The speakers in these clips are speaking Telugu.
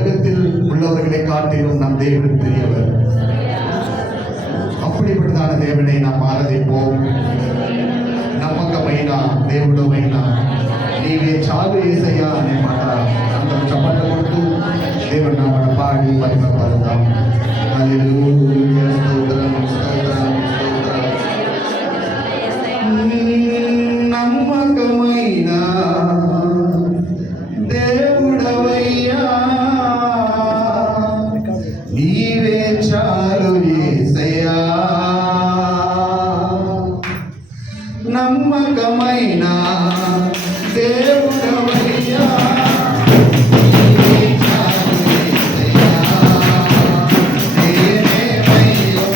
உலகத்தில் உள்ளவர்களை காட்டிலும் நம் தேவன் பெரியவர். அப்படிப்பட்டதான దేవుని நாம் ఆరాధింపோం. నమ్మకమైన దేవుడవైన నీవే చాలు యేసయ్యా అనే మాట అందరూ చప్పట్లు కొడుతూ దేవుని నామమున పాడి మహిమపరుద్దాం. హల్లెలూయా, స్తోత్రం స్తోత్రం స్తోత్రం. నమ్మకమైన దేవుడవయ్యా నీవే చాలు యేసయ్యా. నమ్మకమైన దేవుడవయ్యా నీవే చాలు యేసయ్యా. నేనేమయ్యో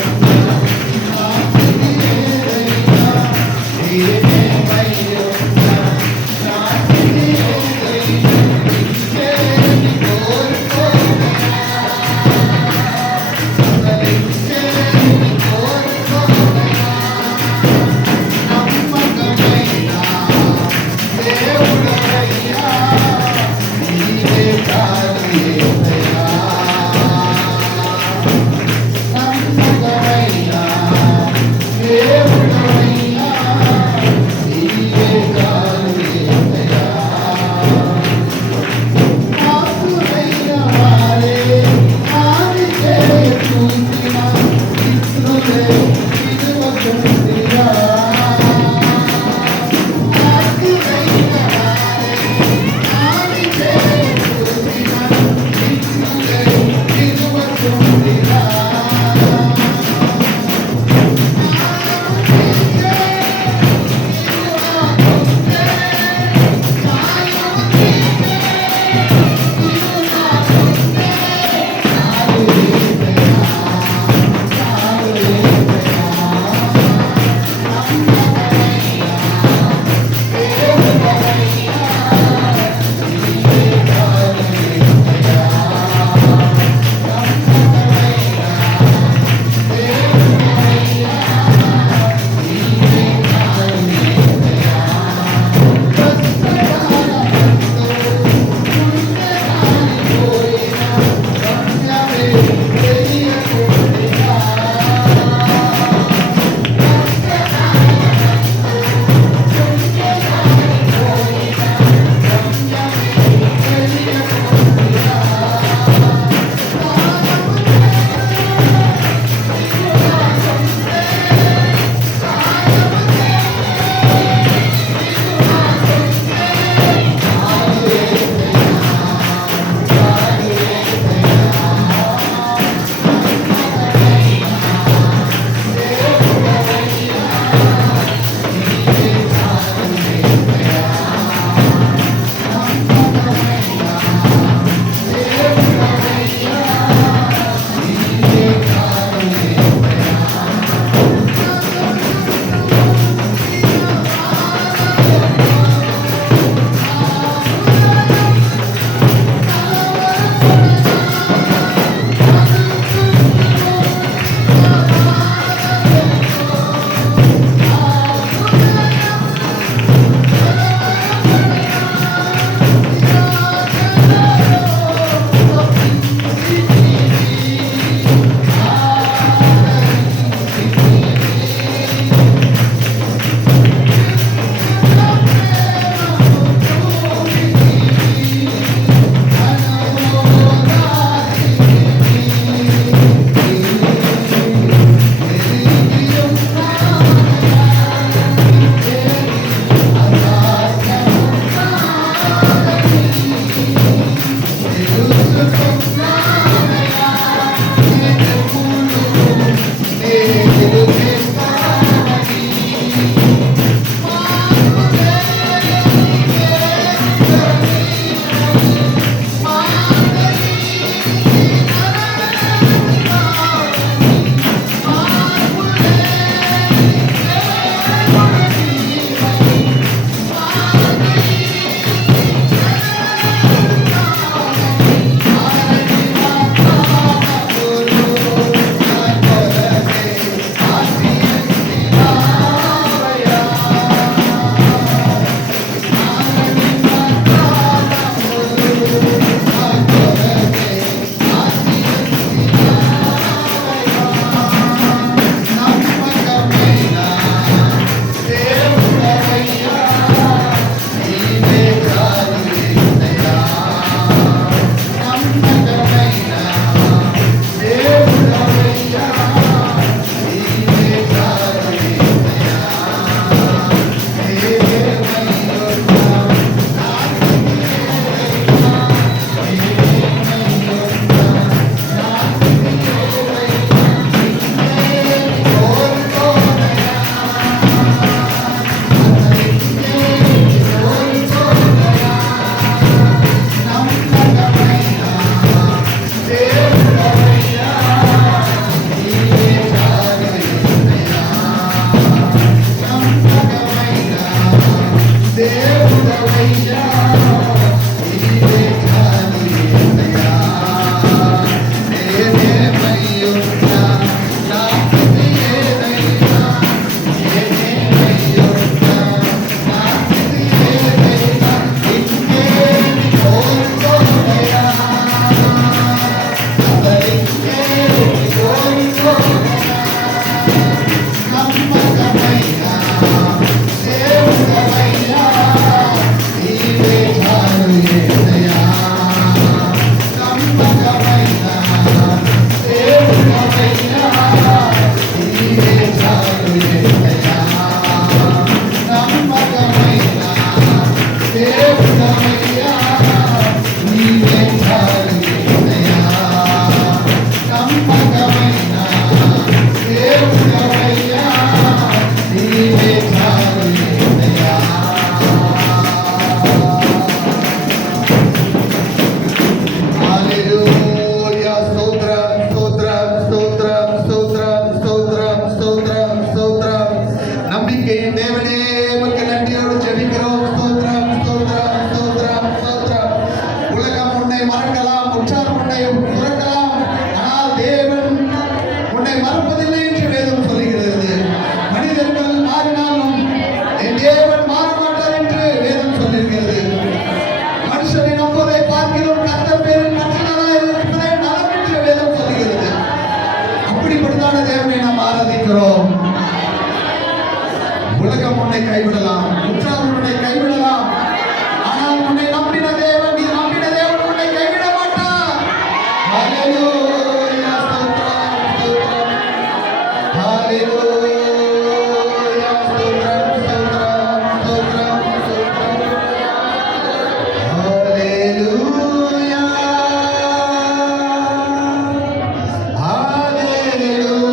கைவிடலாம், உற்சாகம் உன்னை கைவிடலாம். ஆனால் உன்னை நம்பின தேவன், நீ நம்பின தேவன் உன்னை கைவிட மாட்டார். ஹல்லேலூயா, ஸ்தோத்திரம், ஸ்தோத்திரம். ஹல்லேலூயா, ஸ்தோத்திரம், ஸ்தோத்திரம், ஸ்தோத்திரம், ஸ்தோத்திரம். ஹல்லேலூயா, ஹல்லேலூயா,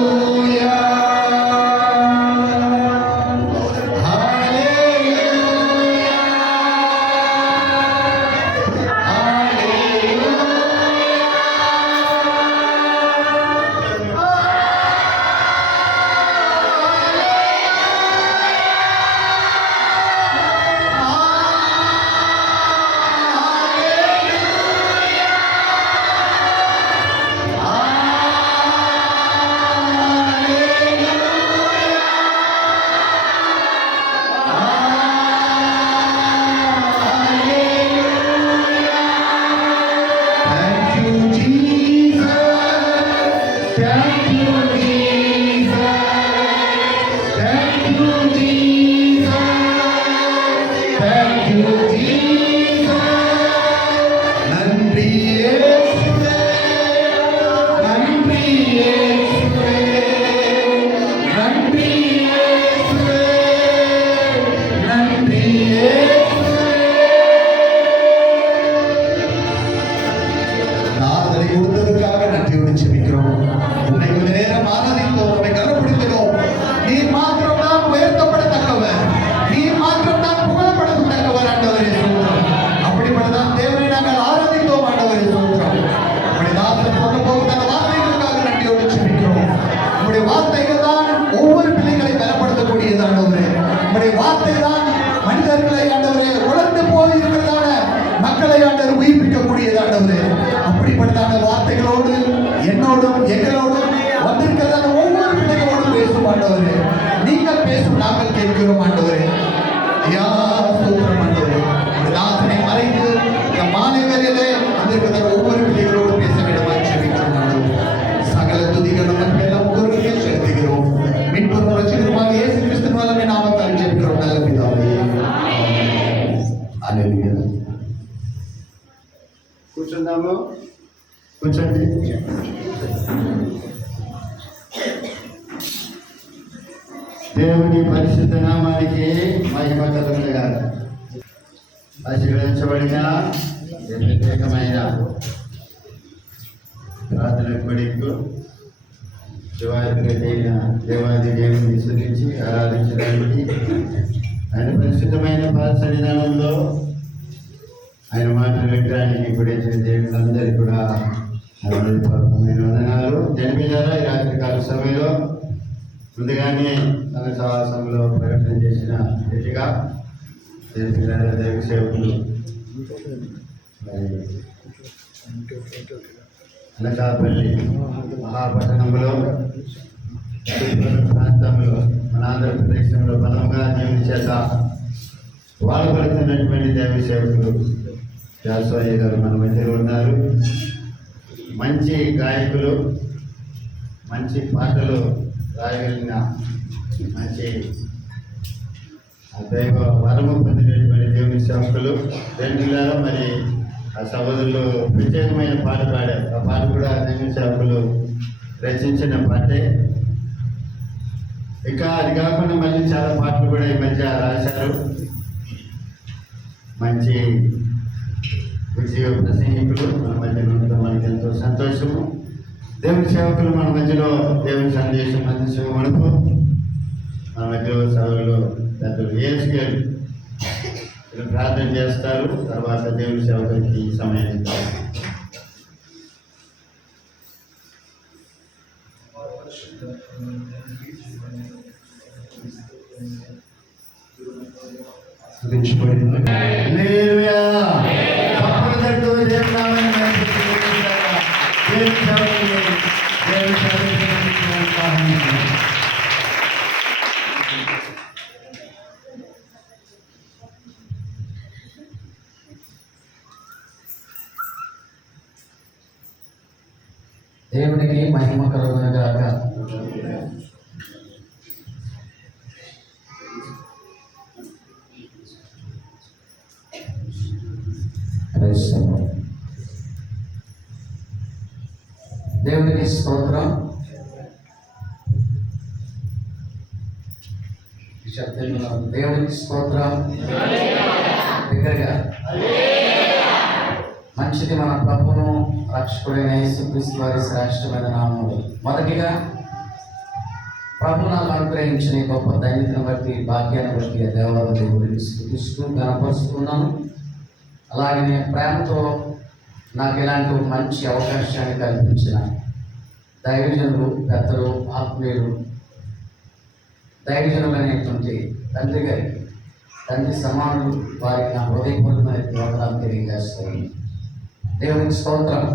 அப்படிப்பட்டதான வார்த்தைகளோடு என்னோடும் எங்களோடும் வந்திருக்கிறதான ஒவ்வொரு பிள்ளைகளோடும் பேசும் ஆண்டவரே. நீங்கள் பேசும் நாங்கள் கேட்கிறோம் ஆண்டவரே. ஐயா ஸ்தோத்திரம் ஆண்டவரே. தாசனை மறைந்து இந்த மாலை வேளையிலே வந்திருக்கிறதான ஒவ்வொரு பிள்ளைகளோடு பேச வேண்டுமாய் ஜெபிக்கிறோம் ஆண்டவரே. சகல துதிகள் நமக்கு எல்லாம் ஒருவருக்கே செலுத்துகிறோம். மீட்பரும் ரட்சகருமாக இயேசு கிறிஸ்துவின் வல்லமை நாமத்தால் ஜெபிக்கிறோம் நல்ல பிதாவே. హల్లెలూయా. కూర్చుందాము, కూర్చోండి. దేవుని పరిశుద్ధ నామానికి మహిమ కలుగునుగాక. ఆశీర్వదించబడిన ప్రత్యేకమైన ప్రార్థన కొడుకు శివాయుధైన దేవాది దేవుని విశ్వసించి ఆరాధించడానికి ఆయన పరిశుద్ధమైన పాద సన్నిధానంలో ఆయన మాటలు వినడానికి కూడా దేవులందరికీ కూడా హృదయపూర్వకమైన వందనాలు. జన్మించారా ఈ రాత్రికాల సమయంలో ముందుగానే తన సహవాసంలో ప్రకటన చేసిన రీతిగా దైవ సేవకులు అనకాపల్లి మహాపట్టణంలో ప్రాంతంలో మన ఆంధ్రప్రదేశంలో బలంగా దేవుని చేత వాడబడుతున్నటువంటి దైవ సేవకులు దాసయ్య గారు మన మధ్యలో ఉన్నారు. మంచి గాయకులు, మంచి పాటలు రాయగలిగిన మంచి దైవ వరము పొందినటువంటి దేవుని సేవకులు దేవునిలాగా మరి ఆ సహోదరులు ప్రత్యేకమైన పాట పాడారు. ఆ పాట కూడా దేవుని సేవకులు రచించిన పాటే. ఇక అది కాకుండా మళ్ళీ చాలా పాటలు కూడా ఈ మధ్య రాశారు. మంచి విజయ ప్రసంగికులు మన మధ్యలో ఉండడం మనకి ఎంతో సంతోషము. దేవుని సేవకులు మన మధ్యలో దేవుని సందేశం అందించడం మనకు మన మధ్యలో సభలో పెద్దలు ఏసుకెళ్ళి ప్రార్థన చేస్తారు. తర్వాత దేవుని సేవకులకి సమయం ఇస్తారు. దేవునికి మహిమ కలుగునుగాక. దేవునికి స్తోత్రం. ఈ శబ్దంలో దేవునికి స్తోత్రం. దగ్గరగా మంచిది. మన ప్రభువును రక్షకుడైన యేసుక్రీస్తు వారి శ్రేష్టమైన నామములో మొదటిగా ప్రభు నాకు అనుగ్రహించిన ఈ గొప్ప ధన్యతను బట్టి, భాగ్యాన్ని బట్టి దేవాలయ దేవుడిని స్తుతిస్తూ గణపరుస్తున్నాను. అలాగనే ప్రేమతో నాకు ఇలాంటి ఒక మంచి అవకాశాన్ని కల్పించిన దైవజనులు, పెద్దలు, ఆత్మీయులు, దైవజనులైనటువంటి తండ్రి గారికి, తండ్రి సమానులు వారికి నా హృదయపూర్వకమైన ధన్యవాదాలు తెలియజేస్తాను. దేవునికి స్తోత్రం.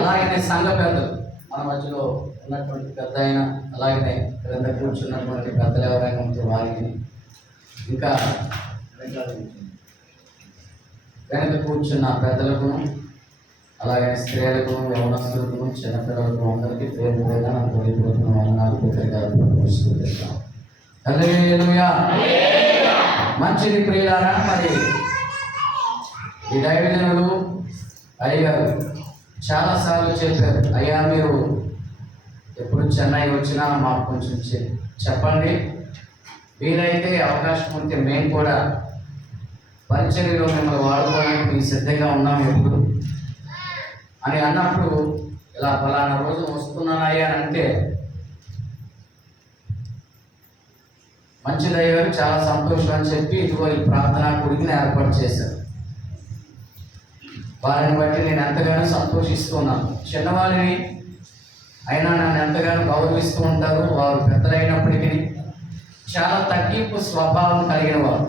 అలాగనే సంఘ పెద్దలు, మన మధ్యలో ఉన్నటువంటి పెద్ద అయిన, అలాగనే క్రింద కూర్చున్నటువంటి పెద్దలు ఎవరైనా ఉంటే వారికి, ఇంకా వెనక కూర్చున్న పెద్దలకు, అలాగే స్త్రీలకు, యవనస్తులకు, చిన్నపిల్లలకు అందరికీ పేరు పేరున నా హృదయపూర్వకమైన వందనాలు కృతజ్ఞతలు. హల్లెలూయా. మంచిది ప్రియులారా. మరి ఈ దైవజనులు అయ్యగారు చాలాసార్లు చెప్పారు, అయ్యా మీరు ఎప్పుడు చెన్నై వచ్చినా మాకు కొంచెం చెప్పండి, వీలైతే అవకాశం ఉంటే మేము కూడా పరిచర్యలో మిమ్మల్ని వాడుకోవడానికి మేము సిద్ధంగా ఉన్నాము ఎప్పుడు అని అన్నప్పుడు, ఇలా ఫలానా రోజు వస్తున్నానయ్యా అని అంటే మంచిదయ్యారు, చాలా సంతోషం అని చెప్పి ఇదిగో ఈ ప్రార్థనా కూడికని ఏర్పాటు చేశారు. వారిని బట్టి నేను ఎంతగానో సంతోషిస్తున్నాను. చిన్నవారిని అయినా నన్ను ఎంతగానో గౌరవిస్తూ ఉంటారు. వారు పెద్దలైనప్పటికీ చాలా తగ్గింపు స్వభావం కలిగిన వారు,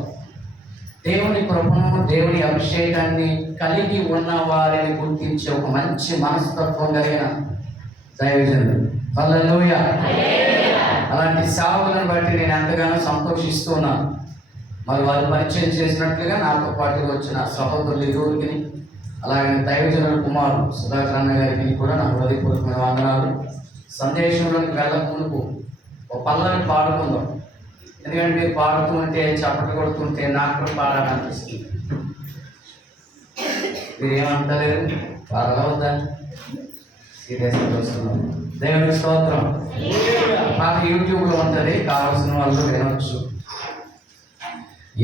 దేవుని కృపను, దేవుని అభిషేకాన్ని కలిగి ఉన్న వారిని గుర్తించే ఒక మంచి మనస్తత్వం కలిగిన దైవజనులు. హల్లెలూయా. అలాంటి సేవకులను బట్టి నేను ఎంతగానో సంతోషిస్తున్నాను. మరి వారు పరిచయం చేసినట్లుగా నాతో పాటు వచ్చిన సహోదరులు ఇరువురికి, అలాగే దైవజనుల కుమారుడు సుధాకర్ అన్న గారికి కూడా నా హృదయపూర్వకమైన వందనాలు. సందేశంలోకి వెళ్ళక మునుపు ఒక పల్లవిని పాడుకుందాం. ఎందుకంటే మీరు పాడుతూ ఉంటే, చప్పట్లు కొడుతుంటే నాకు కూడా పాడాలనిపిస్తుంది. మీరు ఏమంటలేరు? పాడవద్దా? సీరియస్గా చూస్తున్నాం. దేవుని స్తోత్రం. మాకు యూట్యూబ్లో ఉంటుంది, కావాల్సిన వాళ్ళు వినొచ్చు.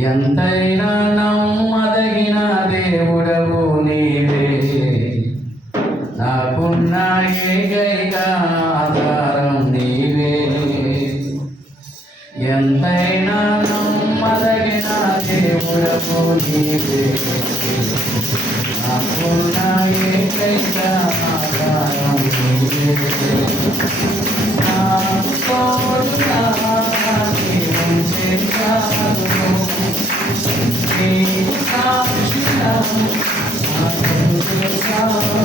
ఎంతైనా నమ్మదగిన దేవుడవు నీవే, నాకున్న ఏకైక ఆధారం నీవే. ఎంతైనా నమ్మదగిన దేవుడవు నీవే, నాకున్న ఏకైక ఆధారం నీవే. నా తోడుగా నీవుంటే చాలు, నీ సాక్షిగా నాకుంటే చాలు.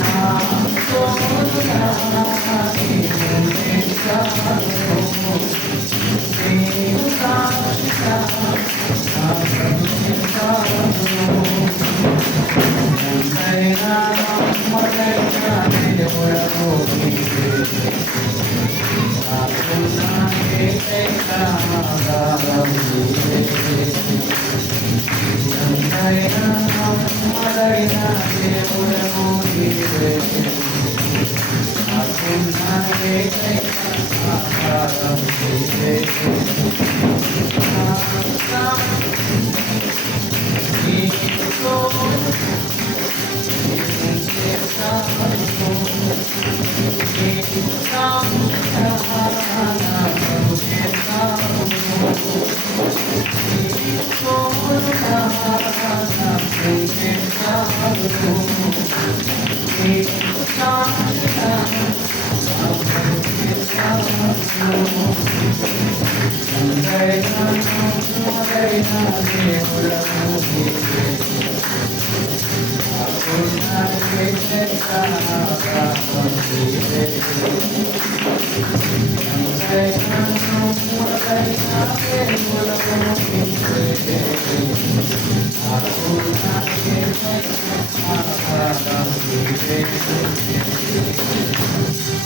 నా తోడుగా నీవుంటే చాలు, నీ సాక్షిగా నాకుంటే చాలు. ఎంతైనా నమ్మదగిన దేవుడవు నీవే, నాకున్న ఏకైక ఆధారం నీవే. ఎంతైనా నమ్మదగిన దేవుడవు నీవే, నాకున్న ఏకైక ఆధారం నీవే.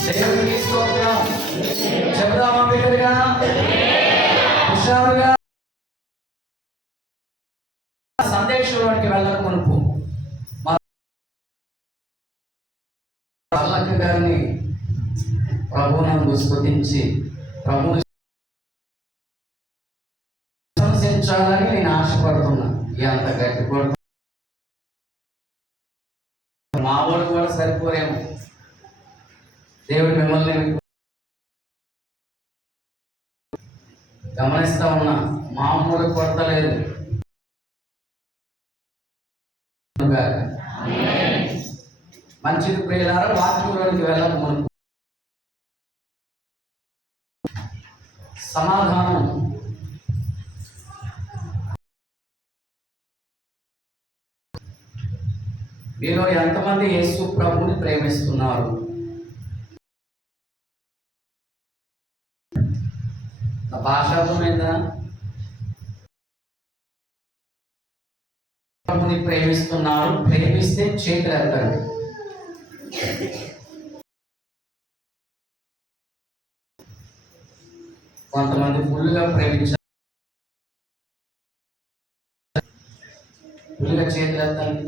దేవునికి స్తోత్రం. చెబుదామా బిడ్డలుగా, హుషారుగా. సందేశంలోనికి వెళ్ళక మునుపు గారిని ప్రభువునందు స్తుతించి ప్రభువుని ప్రశంసించాలని నేను ఆశపడుతున్నా. ఎంత గట్టి కొడుతున్నా, మా వాళ్ళు కూడా సరిపోరేమో. దేవుడు మిమ్మల్ని గమనిస్తా ఉన్నా, మామూలు కొడతలేదు. మంచిది ప్రియులారా, వాక్యంలోనికి వెళ్ళకముందు సమాధానం మీలో ఎంతమంది యేసు ప్రభుని ప్రేమిస్తున్నారు? భాషాపరమైందా? ప్రభుని ప్రేమిస్తున్నారు. ప్రేమిస్తే చేతులు ఎత్తండి. కొంతమంది ఫుల్గా ప్రేమించారు, ఫుల్గా చేతులు ఎత్తండి.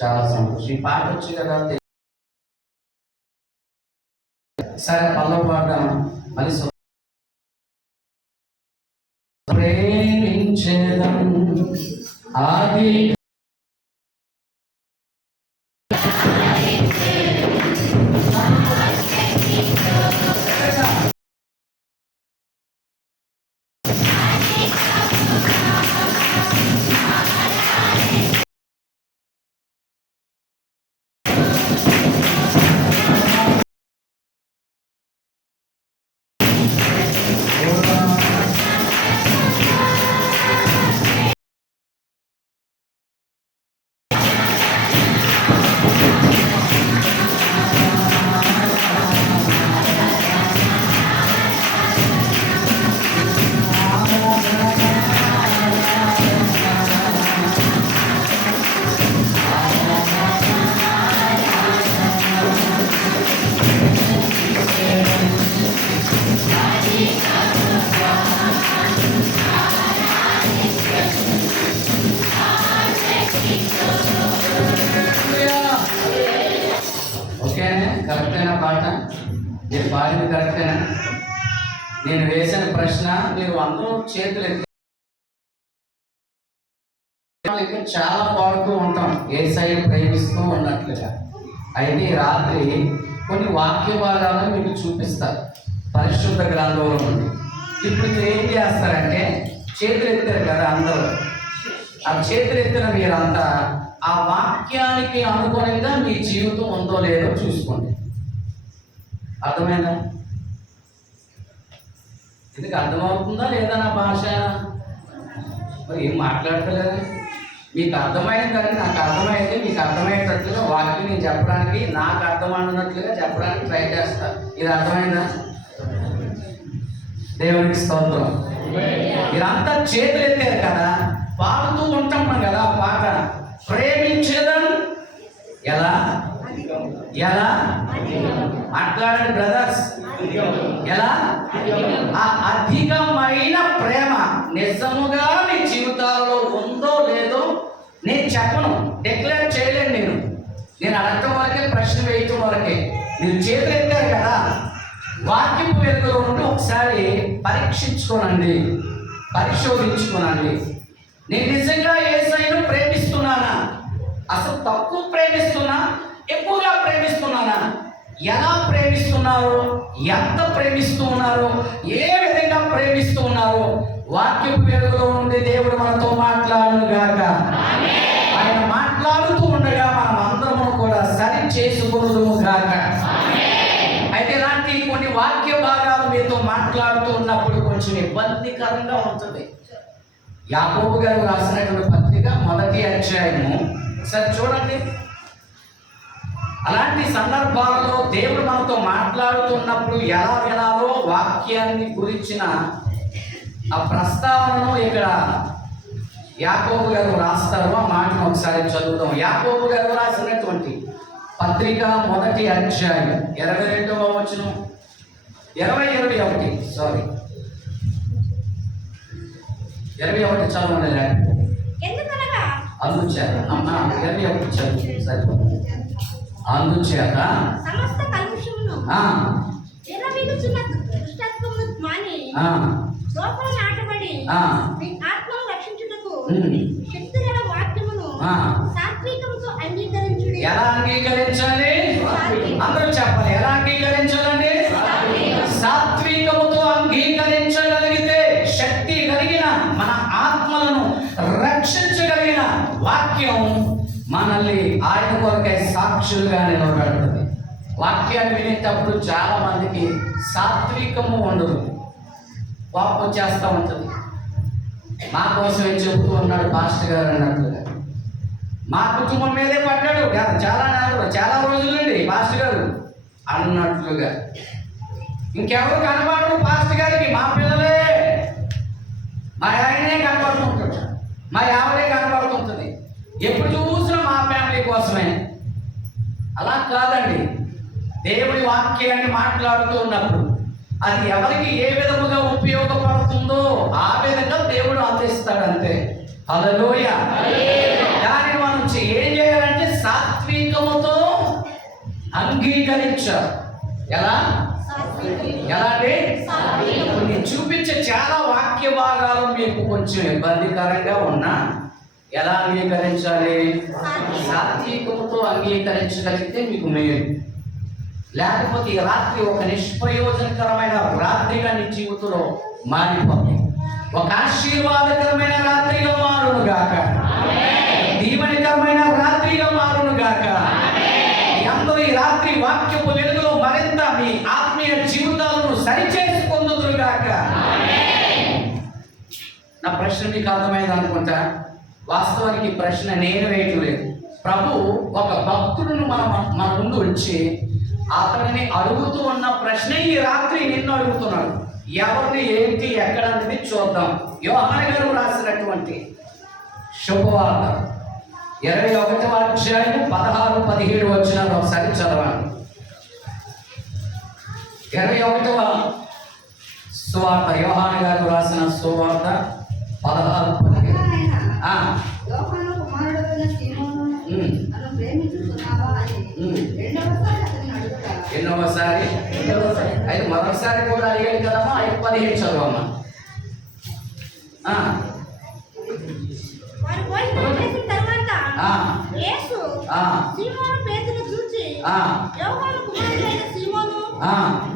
చాలా సంతోషం. ఈ పాట వచ్చి కదా, సరే మళ్ళీ పాడదాం. మళ్ళీ ప్రేమించేదం ఆది కరెక్టేనా? పాట మీరు పాడింది కరెక్టేనా? నేను వేసిన ప్రశ్న మీరు అందరూ చేతులు ఎత్తి చాలా పాడుతూ ఉంటాం యేసయ్యను ప్రేమిస్తూ ఉన్నట్లుగా. అయితే రాత్రి కొన్ని వాక్య భాగాలను మీకు చూపిస్తారు పరిశుద్ధ గ్రంథంలో నుండి. ఇప్పుడు మీరు ఏం చేస్తారంటే, చేతులు ఎత్తారు కదా అందరూ, ఆ చేతులు ఎత్తిన మీరంతా ఆ వాక్యానికి అనుగుణంగా మీ జీవితం ఉందో లేదో చూసుకోండి. అర్థమైందా? ఎందుకు అర్థమవుతుందా లేదా నా భాష? మరి ఏం మాట్లాడతలేదా? మీకు అర్థమైందని నాకు అర్థమైతే మీకు అర్థమయ్యేటట్లుగా వాక్యం నేను చెప్పడానికి, నాకు అర్థమన్నట్లుగా చెప్పడానికి ట్రై చేస్తాను. ఇది అర్థమైందా? దేవునికి స్తోత్రం. మీరంతా చేతులు ఎత్తారు కదా, పాడుతూ ఉంటాం కదా పాట. ప్రేమించడం ఎలా ఎలా మాట్లాడండి బ్రదర్స్. ఎలా? ఆ అధికమైన ప్రేమ నిజముగా మీ జీవితాలలో ఉందో లేదో నేను చెప్పను, డిక్లేర్ చేయలేను. నేను అడగటం వరకే, ప్రశ్న వేయటం వరకే. మీరు చేతులు ఎత్తారు కదా, వాక్యపు వెలుగులో ఉండి ఒకసారి పరీక్షించుకోనండి, పరిశోధించుకోనండి. నేను నిజంగా యేసయ్యను ప్రేమిస్తున్నానా? అసలు తక్కువ ప్రేమిస్తున్నా, ఎక్కువగా ప్రేమిస్తున్నానా? ఎలా ప్రేమిస్తున్నారు? ఎంత ప్రేమిస్తూ ఉన్నారు? ఏ విధంగా ప్రేమిస్తూ ఉన్నారు? వాక్యపు వెలుగులో నుండి దేవుడు మనతో మాట్లాడును గాక. ఆయన మాట్లాడుతూ ఉండగా మనం అందరము కూడా సరి చేసుకొనుదుము గాక. అయితే ఇలాంటి కొన్ని వాక్య భాగాలు మీతో మాట్లాడుతూ ఉన్నప్పుడు కొంచెం ఇబ్బందికరంగా ఉంటుంది. యాకోబు గారు రాసినటువంటి పత్రిక 1వ అధ్యాయము ఒకసారి చూడండి. అలాంటి సందర్భాలలో దేవుడు మనతో మాట్లాడుతున్నప్పుడు ఎలా వినాలో వాక్యాన్ని గురించిన ఆ ప్రస్తావనను ఇక్కడ యాకోబు గారు రాస్తారు. ఆ మాటను ఒకసారి చదువుదాం. యాకోబు గారు రాసినటువంటి పత్రిక 1వ అధ్యాయం 22వ వచనం, 21 చదవండి. ఎందుకనగా అందుచేత అమ్మ ఇవన్నీ ఒకటి చదువు సరిపోతుంది. అందుచేత సమస్త కల్మషమును ఆ, విర్రవీగుచున్న దుష్టత్వమును మాని ఆ, లోపల నాటబడి ఆ, మీ ఆత్మను రక్షించుటకు ఉమ్, శక్తిగల వాక్యమును ఆ. సాత్వికముతో అంగీకరించుడి. ఎలా అంగీకరించాలి? అందరూ చెప్పాలి. ఎలా అంగీకరించాలండి? సాత్వికముతో అంగీకరించగలిగితే శక్తి కలిగిన మన ఆత్మలను రక్షించగలిగిన వాక్యం మనల్ని ఆయన కొరకై సాక్షులుగా నిలబెడుతుంది. వాక్యాన్ని వినేటప్పుడు చాలా మందికి సాత్వికము ఉండదు, కోపం వచ్చేస్తూ ఉంటుంది. మా కోసమే చెబుతూ ఉన్నాడు పాస్టర్ గారు అన్నట్లుగా. మా కుటుంబం మీదే పడ్డాడు చాలా రోజుల నుండి పాస్టర్ గారు అన్నట్లుగా. ఇంకెవరు కనబడరు పాస్టర్ గారికి, మా పిల్లలే, మా ఆయనే కనబడుతుంటాడు, మా ఆవిడే కనబడుతుంటుంది. ఎప్పుడు చూసినా మా ఫ్యామిలీ కోసమే. అలా కాదండి. దేవుడి వాక్యాన్ని మాట్లాడుతూ ఉన్నప్పుడు అది ఎవరికి ఏ విధముగా ఉపయోగపడుతుందో ఆ విధంగా దేవుడు అందిస్తాడు అంతే. హల్లెలూయా. దానిని మనం ఏం చేయాలంటే సాత్వికముతో అంగీకరించాలి. ఎలా అండి? నేను చూపించే చాలా వాక్య భాగాలు మీకు కొంచెం ఇబ్బందికరంగా ఉన్నా ఎలా అంగీకరించాలి? సాత్వికముతో అంగీకరించగలిగితే మీకు మేలు. లేకపోతే ఈ రాత్రి ఒక నిష్ప్రయోజనకరమైన రాత్రిగా నీ జీవితంలో మారిపోతుంది. ఒక ఆశీర్వాదకరమైన రాత్రిగా మారును గాక, దీవెనకరమైన రాత్రిగా మారును గాక. అందరూ ఈ రాత్రి వాక్యపు వెలుగులో మరింత మీ ఆత్మీయ జీవితాలను సరిచేసుకుందురు గాక. నా ప్రశ్న మీకు అర్థమైంది అనుకుంటా. వాస్తవానికి ఈ ప్రశ్న నేను వేయటం లేదు. ప్రభు ఒక భక్తుడును మన ముందు వచ్చి అతనిని అడుగుతూ ఉన్న ప్రశ్న ఈ రాత్రి నిన్ను అడుగుతున్నాడు. ఎవరిని, ఏంటి, ఎక్కడ అనేది చూద్దాం. యోహాను గారు రాసినటువంటి శుభవార్త 21వ అధ్యాయం 16-17 వచనాలు ఒకసారి చదవండి. 21వ సువార్త, యోహాను గారు రాసిన సువార్త 16-17. యోహాను కుమారుడైన సీమోను, నన్ను ప్రేమించుచున్నావా అని రెండవసారి అతన్ని అడుగుతా. ఎన్నోసారి? అయితే మరొకసారి కూడా అడిగాడు కదమ్మా. 5-15 చదవమ్మా. వారు భోజనం చేసిన తరువాత యేసు సీమోను పేతురును చూచి, యోహాను కుమారుడైన సీమోను,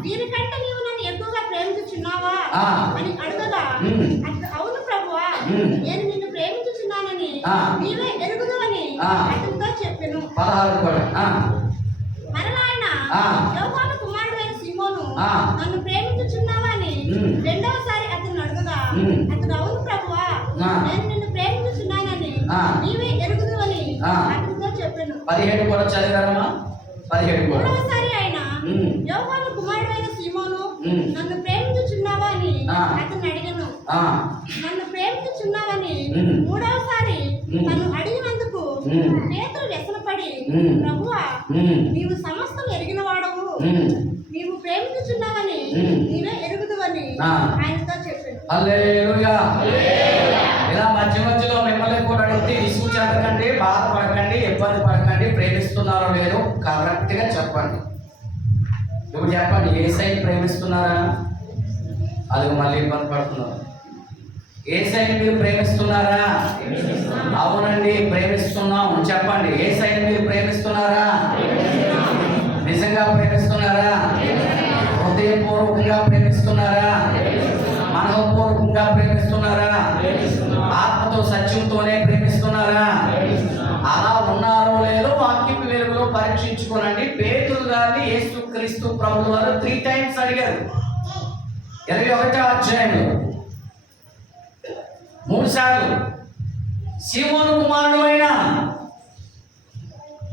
దీనికంటే నీవు నన్ను ఎక్కువగా ప్రేమించుచున్నావా అని అడగగా, అవును ప్రభువా, నేను నిన్ను ప్రేమించుచున్నానని నీవే ఎరుగుదువని అతనితో చెప్పెను. 16 కూడా. మరలా ఆయన, యోహాను కుమారుడైన సీమోను, నన్ను ప్రేమించుచున్నావా అని రెండవసారి అతను అడగగా, అతడు అవును ప్రభువా, నేను నిన్ను ప్రేమించుచున్నానని నీవే ఎరుగుదువని అతనితో చెప్పెను. 17 కూడా చదివారమ్మా. 17 కూడా. మూడవసారి ఆయన, యోహాను కుమారుడైన సీమోను, నన్ను ప్రేమించుచున్నావా అని అతను అడిగను. నన్ను ప్రేమించుచున్నావని మూడవసారి తను అడిగినందుకు పేతురు వ్యసనపడి, ప్రభువా, నీవు సమస్తం ఎరిగిన వాడవు, నీవు ప్రేమించుచున్నావని నీవే ఎరుగుదువని ఆయనతో చెప్పాను. హల్లెలూయా. ఇలా మధ్య మధ్యలో మిమ్మల్ని కూడా అడిగితే విసుగు చెందకండి, బాధపడకండి, ఇబ్బంది పడకండి. ప్రేమిస్తున్నారో లేదో కరెక్ట్గా చెప్పండి. ఇప్పుడు చెప్పండి, యేసయ్యని ప్రేమిస్తున్నారా? అది మళ్ళీ ఇబ్బంది పడుతున్నారు. యేసయ్యని మీరు ప్రేమిస్తున్నారా? అవునండి, ప్రేమిస్తున్నాం. చెప్పండి, యేసయ్యని మీరు ప్రేమిస్తున్నారా? నిజంగా ప్రేమిస్తున్నారా? హృదయపూర్వకంగా ప్రేమిస్తున్నారా? మనోపూర్వకంగా ప్రేమిస్తున్నారా? ఆత్మతో సత్యంతోనే ప్రేమిస్తున్నారా? అలా ఉన్నారో లేదో వాక్యపు వెలుగులో పరీక్షించుకోనండి. పేతురు గారిని యేసుక్రీస్తు ప్రభువు వారు 3 times అడిగారు. 21వ అధ్యాయంలో 3 సార్లు సీమోను కుమారుడు అయిన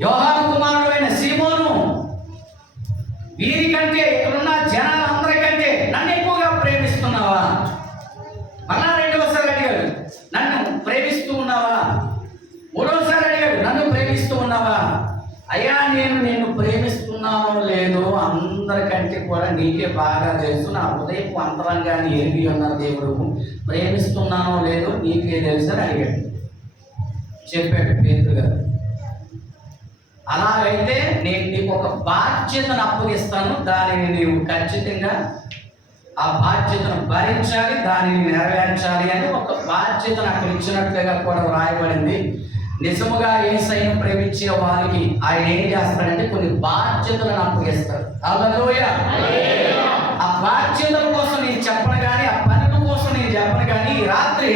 యోహాను కుమారుడు అయిన సీమోను, వీరికంటే ఇక్కడున్న జనాలందరికంటే నన్ను ఎక్కువగా ప్రేమిస్తున్నావా? మళ్ళా 2వసారి అడిగాడు, నన్ను ప్రేమిస్తూ ఉన్నావా? 3వసారి అడిగాడు, నన్ను ప్రేమిస్తూ ఉన్నావా? అయ్యా, నేను నిన్ను ప్రేమిస్తున్నానో లేదో అందరికంటే కూడా నీకే బాగా తెలుసు. నా హృదయపు అంతరంగాన్ని ఎరిగి ఉన్న దేవుడు, ప్రేమిస్తున్నానో లేదో నీకే తెలుసు అని అడిగాడు. చెప్పాడు పేతురు గారు. అలాగైతే నేను నీకు ఒక బాధ్యతను అప్పగిస్తాను, దానిని నీవు ఖచ్చితంగా ఆ బాధ్యతను భరించాలి, దానిని నెరవేర్చాలి అని ఒక బాధ్యతను అక్కడ ఇచ్చినట్లుగా కూడా వ్రాయబడింది. నిజముగా యేసయ్యను ప్రేమించే వారికి ఆయన ఏం చేస్తాడంటే కొన్ని బాధ్యతలను అప్పగిస్తాడు. హల్లెలూయా. ఆ బాధ్యతల కోసం నేను చెప్పను కానీ, ఆ పనుల కోసం నేను చెప్పను కానీ, ఈ రాత్రి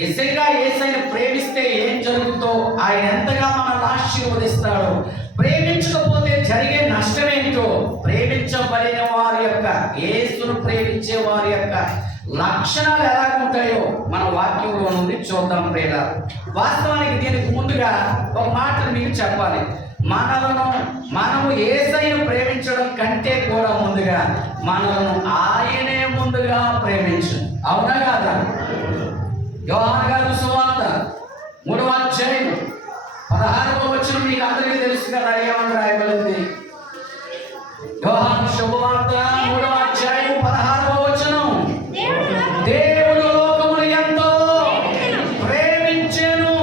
నిజంగా యేసయ్యను ప్రేమిస్తే ఏం జరుగుతుందో, ఆయన ఎంతగా మనల్ని ఆశీర్వదిస్తాడో, ప్రేమించకపోతే జరిగే నష్టమేంటో, ప్రేమించబడిన వారి యొక్క, యేసును ప్రేమించే వారి యొక్క లక్షణాలు ఎలా ఉంటాయో మన వాక్యంలో నుండి చూద్దాం ప్రియుల. వాస్తవానికి దీనికి ముందుగా ఒక మాటను మీకు చెప్పాలి. మనము యేసయ్యను ప్రేమించడం కంటే కూడా ముందుగా మనలను ఆయనే ముందుగా ప్రేమించు. అవునా కాదా? యోహాను గారి సువార్త 3వ అధ్యాయం 16వ వచనం మీకు అందరికీ తెలుసు కదా, ఏమని రాయబడింది? యోహాను శుభవార్త 3వ అధ్యాయం 16వ వచనం, దేవుడు లోకమును ఎంతో ప్రేమించెను.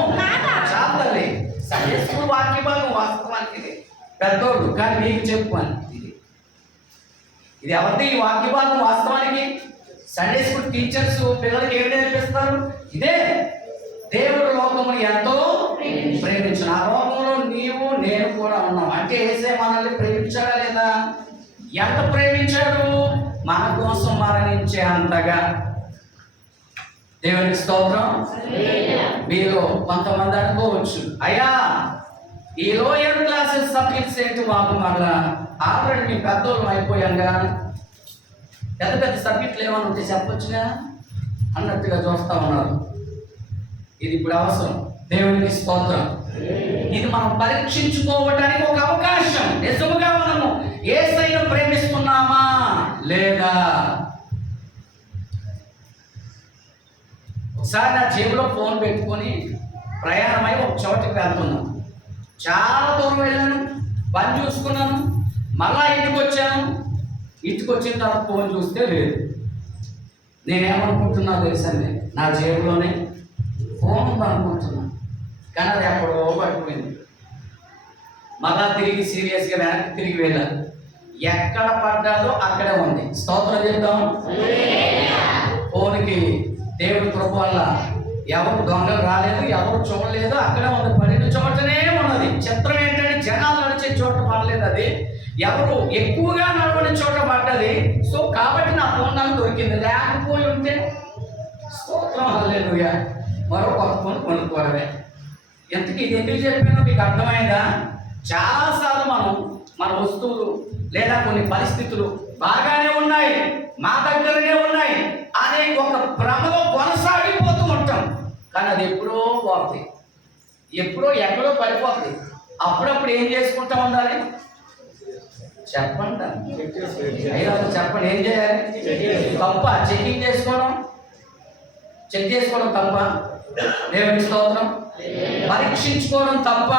చాలే సండే స్కూల్ వాక్య భాగం వాస్తవానికి ఇది పెద్దోడు, కానీ మీకు చెప్పుకోండి, ఇది ఎవరిది ఈ వాక్య భాగం? వాస్తవానికి సండే స్కూల్ టీచర్స్ పిల్లలకి ఏమి నేర్పిస్తారు? ఇదే, దేవుడు లోకమును ఎంతో ప్రేమించును. ఆ లోకంలో నీవు నేను కూడా ఉన్నాం. అంటే యేసే మనల్ని ప్రేమించాడా లేదా? ఎంత ప్రేమించాడు? మన కోసం మరణించే అంతగా. దేవునికి స్తోత్రం. మీరు కొంతమంది అనుకోవచ్చు, అయ్యా ఈ లోయర్ క్లాసెస్ సబ్జెక్ట్స్ ఏంటి మాకు, మళ్ళా ఆల్రెడీ మీ పెద్దోళ్ళు అయిపోయాంగా, పెద్ద పెద్ద సబ్జెక్టులు ఏమైనా ఉంటే చెప్పొచ్చుగా అన్నట్టుగా చూస్తా ఉన్నారు. ఇది ఇప్పుడు అవసరం. దేవునికి స్తోత్రం. ఇది మనం పరీక్షించుకోవడానికి ఒక అవకాశం. నిజముగా మనము యేసయ్యను ప్రేమిస్తున్నామా లేదా? ఒకసారి నా జేబులో ఫోన్ పెట్టుకొని ప్రయాణమై ఒక చోటికి వెళ్తున్నాను. చాలా దూరం వెళ్ళాను, పని చూసుకున్నాను, మళ్ళా ఇంటికి వచ్చాను. ఇంటికి వచ్చిన తర్వాత ఫోన్ చూస్తే లేదు. నేనేమనుకుంటున్నా తెలుసండి, నా జేబులోనే ఫోన్ ఉందనుకుంటున్నాను, కానీ అది ఎక్కడో పడిపోయింది. మళ్ళా తిరిగి సీరియస్గా వెనక్కి తిరిగి వెళ్ళాను. ఎక్కడ పడ్డాదో అక్కడే ఉంది. స్తోత్రం చెప్తాం. ఫోన్కి దేవుడి కృప వల్ల ఎవరు దొంగలు రాలేదు, ఎవరు చూడలేదు, అక్కడే ఉంది, పడిన చోటనే ఉన్నది. చిత్రం ఏంటంటే జనాలు నడిచే చోట పడలేదు, అది ఎవరు ఎక్కువగా నడవని చోట పడ్డది. సో కాబట్టి నా ఫోన్ నాకు దొరికింది. లేకపోయి ఉంటే స్తోత్రం హల్లెలూయా మరో కొత్త ఫోన్ కొనుక్కోవడమే. ఎంతకీ ఇది ఎందుకు చెప్పానో మీకు అర్థమైందా? చాలాసార్లు మన వస్తువులు లేదా కొన్ని పరిస్థితులు బాగానే ఉన్నాయి, మా దగ్గరనే ఉన్నాయి అనే ఒక భ్రమలో కొనసాగిపోతూ ఉంటాం. కానీ అది ఎప్పుడో పోతుంది, ఎప్పుడో ఎక్కడో పడిపోతుంది. అప్పుడప్పుడు ఏం చేసుకుంటా ఉండాలి? చెప్పండి అయ్యా, చెప్పండి, ఏం చేయాలి? తప్ప చెక్ చేసుకోవడం తప్ప? దేవుని స్తోత్రం. పరీక్షించుకోవడం తప్ప?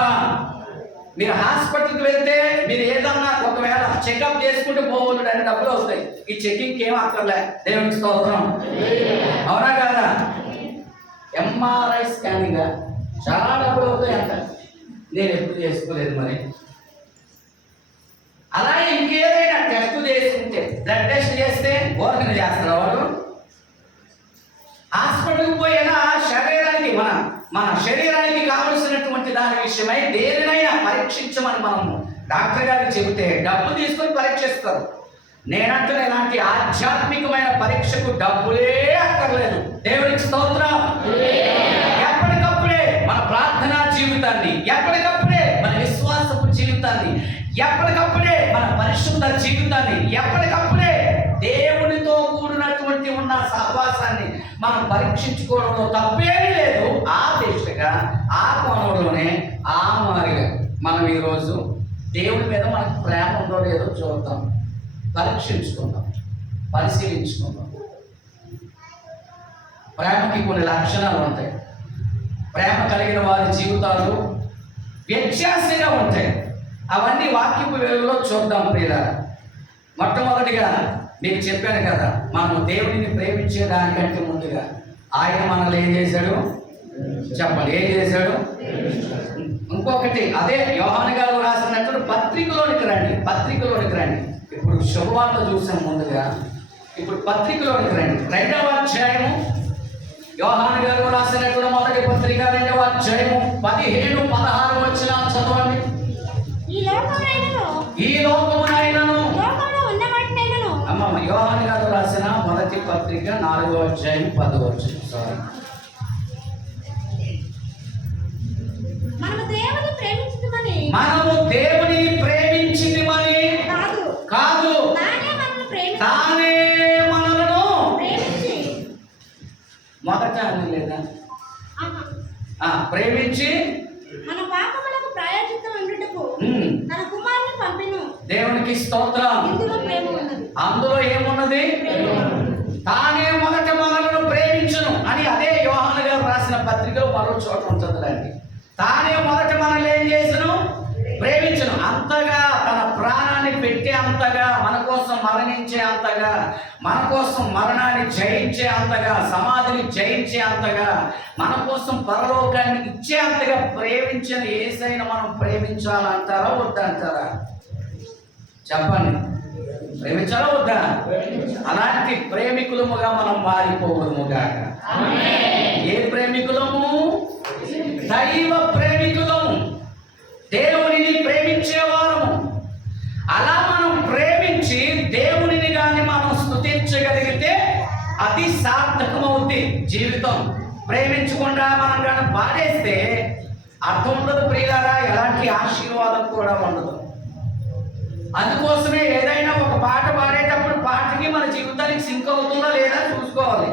మీరు హాస్పిటల్కి వెళ్తే మీరు ఏదన్నా ఒకవేళ చెకప్ చేసుకుంటూ పోవాలి, అని డబ్బులు వస్తాయి. ఈ చెకింగ్కి ఏం అక్కర్లే. దేవుని స్తోత్రం. అవునా కదా? ఎంఆర్ఐ స్కానింగ్ చాలా డబ్బులు అవుతాయి అంట. నేను ఎప్పుడు చేసుకోలేదు. మరి అలాగే ఇంకేదైనా టెస్ట్ చేసుకుంటే, బ్లడ్ టెస్ట్ చేస్తే ఓర్గన చేస్తారు వాళ్ళు. హాస్పిటల్కి పోయినా శరీరానికి మన శరీరానికి కావలసినటువంటి దాని విషయమై దేనినైనా పరీక్షించమని మనము డాక్టర్ గారికి చెబితే డబ్బు తీసుకొని పరీక్షిస్తారు. నేనంటున్నా ఇలాంటి ఆధ్యాత్మికమైన పరీక్షకు డబ్బులే అక్కర్లేదు. దేవునికి స్తోత్రం. ఎప్పటికప్పుడే మన ప్రార్థనా జీవితాన్ని, ఎప్పటికప్పుడే మన విశ్వాసపు జీవితాన్ని, ఎప్పటికప్పుడే మన పరిశుద్ధ జీవితాన్ని, ఎప్పటికప్పుడే దేవునితో కూడినటువంటి ఉన్న సహవాసాన్ని మనం పరీక్షించుకోవడంలో తప్పేమీ లేదు. ఆ దిశగా, ఆ కోణంలోనే, ఆ మాదిరిగా మనం ఈరోజు దేవుడి మీద మనకు ప్రేమ ఉందో లేదో చూద్దాం, పరీక్షించుకుందాం, పరిశీలించుకుందాం. ప్రేమకి కొన్ని లక్షణాలు ఉంటాయి. ప్రేమ కలిగిన వారి జీవితాలు వ్యత్యాసంగా ఉంటాయి. అవన్నీ వాక్యపు వెలుగులో చూద్దాం ప్రియులారా. మొట్టమొదటిగా మీకు చెప్పాను కదా, మనం దేవుడిని ప్రేమించే దానికంటే ముందుగా ఆయన మనల్ని ఏం చేశాడు? చెప్పండి, ఏం చేశాడు? ఇంకొకటి అదే యోహాను గారు రాసినట్టు పత్రికలోనికి రండి, పత్రికలోనికి రండి. ఇప్పుడు శుభవార్త చూసాం ముందుగా, ఇప్పుడు పత్రికలోనికి రండి. 2వ అధ్యాయము యోహాను గారు రాసినటువంటి మొదటి పత్రిక 2వ అధ్యాయము 15-16 వచనాలు చదవండి. ఈ లోకమునైనను అమ్మ యోహాను గారు రాసిన మొదటి పత్రిక 4వ అధ్యాయం 10వ వచనం. సారీ, మనము దేవుని ప్రేమించితిమని కాదు, తానే మనలను మొదట అని లేదా ప్రేమించి మన పాపములకు ప్రాయశ్చిత్తం ఉండుటకు తన కుమారుని పంపెను. దేవునికి స్తోత్రం. అందులో ఏమున్నది? తానే మొదట మనలను ప్రేమించును అని అదే యోహాను గారు రాసిన పత్రికలో మరో చోట ఉంటుందండి. తానే మొదట మనల్ని ఏం చేసను? ప్రేమించును. అంతగా తన ప్రాణాన్ని పెట్టే అంతగా, మన కోసం మరణించే అంతగా, మన కోసం మరణాన్ని జయించే అంతగా, సమాధిని జయించే అంతగా, మన కోసం పరలోకాన్ని ఇచ్చే అంతగా ప్రేమించిన యేసయ్యను మనం ప్రేమించాలంటారా వద్దంటారా? చెప్పండి, ప్రేమించాలా వద్దా? అలాంటి ప్రేమికులముగా మనం మారిపోవడముగా. ఏ ప్రేమికులము? దైవ ప్రేమికులము, దేవునిని ప్రేమించేవారము. అలా మనం ప్రేమించి దేవునిని కానీ మనం స్తుతించగలిగితే అది సార్థకమవుద్ది జీవితం. ప్రేమించకుండా మనం కానీ పాడేస్తే అర్థం ఉండదు ప్రియులారా, ఎలాంటి ఆశీర్వాదం కూడా ఉండదు. అందుకోసమే ఏదైనా ఒక పాట పాడేటప్పుడు పాటకి మన జీవితానికి సింక్ అవుతుందా లేదా చూసుకోవాలి.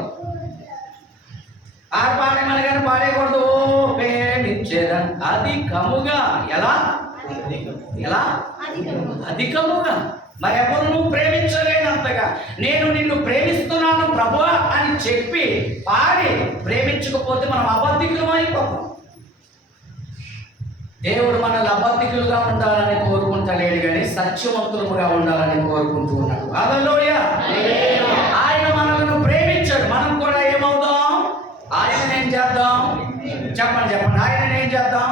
ఆ పాడేమని కానీ పాడేయకూడదు. ఓ ప్రేమించేదా అధికముగా, ఎలా ఎలా అధికముగా. మరి ఎవరు నువ్వు ప్రేమించలేనంతగా నేను నిన్ను ప్రేమిస్తున్నాను ప్రభువా అని చెప్పి పాడి ప్రేమించకపోతే మనం అబద్ధికులం అయిపోతాం. దేవుడు మనల్ని అబద్ధికులుగా ఉండాలని కోరుకుంటలేడు కానీ సత్యవంతులుగా ఉండాలని కోరుకుంటూ ఉన్నాడు. హల్లెలూయా. ఆయన మనల్ని ప్రేమించాడు, మనం కూడా ఏమవుదాం? ఆయన ఏం చేద్దాం? చెప్పండి చెప్పండి, ఆయన ఏం చేద్దాం?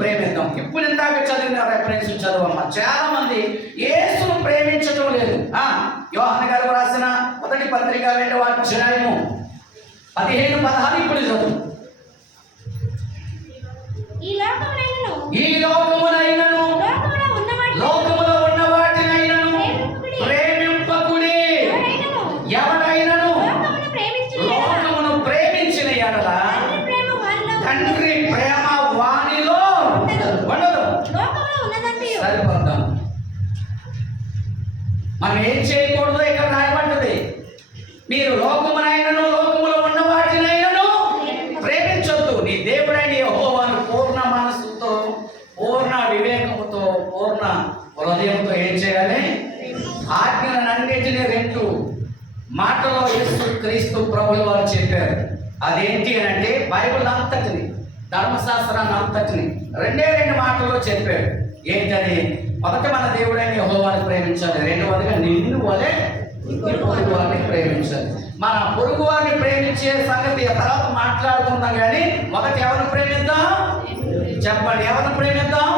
ప్రేమిద్దాం. ఇప్పుడు ఇందాక చదివిన రెఫరెన్స్ చదవమ్మా. చాలా మంది యేసును ప్రేమించడం లేదు. యోహాను గారు రాసిన మొదటి పత్రిక 2వ అధ్యాయము 15-16 ఇప్పుడు చదువు. ఈ లోకమునైనను లోకములో ఉన్న వాటినైనను ప్రేమింపకుడి. ఎవరైనను లోకమును ప్రేమించిన ఎడల తండ్రి ప్రేమ వానిలో ఉండదు. సరిపోతాం. మనం ఏం చేయకూడదు ఇక్కడ రాయబడ్డది. మీరు లోకమునైనను లోకములో ఉన్న వాటినైనను ప్రేమించొద్దు. నీ దేవుడైన యెహోవాను పూర్ణ మనస్సుతో, పూర్ణ వివేకముతో, పూర్ణ హృదయంతో ఏం చేయాలి? ఆజ్ఞలన్నింటినీ 2 మాటలో యేసు క్రీస్తు ప్రభువు వారు చెప్పారు. అదేంటి అని అంటే బైబిల్ అంతటిని, ధర్మశాస్త్రాన్ని అంతటిని 2 మాటల్లో చెప్పాడు. ఏంటది? మొదట మన దేవుడైన యెహోవాను ప్రేమించాలి, రెండవదిగా నిన్ను వలె పొరుగు వారిని ప్రేమించాలి. మన పొరుగు వారిని ప్రేమించే సంగతి తర్వాత మాట్లాడుకుందాం, కానీ మొదట ఎవరిని ప్రేమిద్దాం? చెప్పండి, ఎవరిని ప్రేమిద్దాం?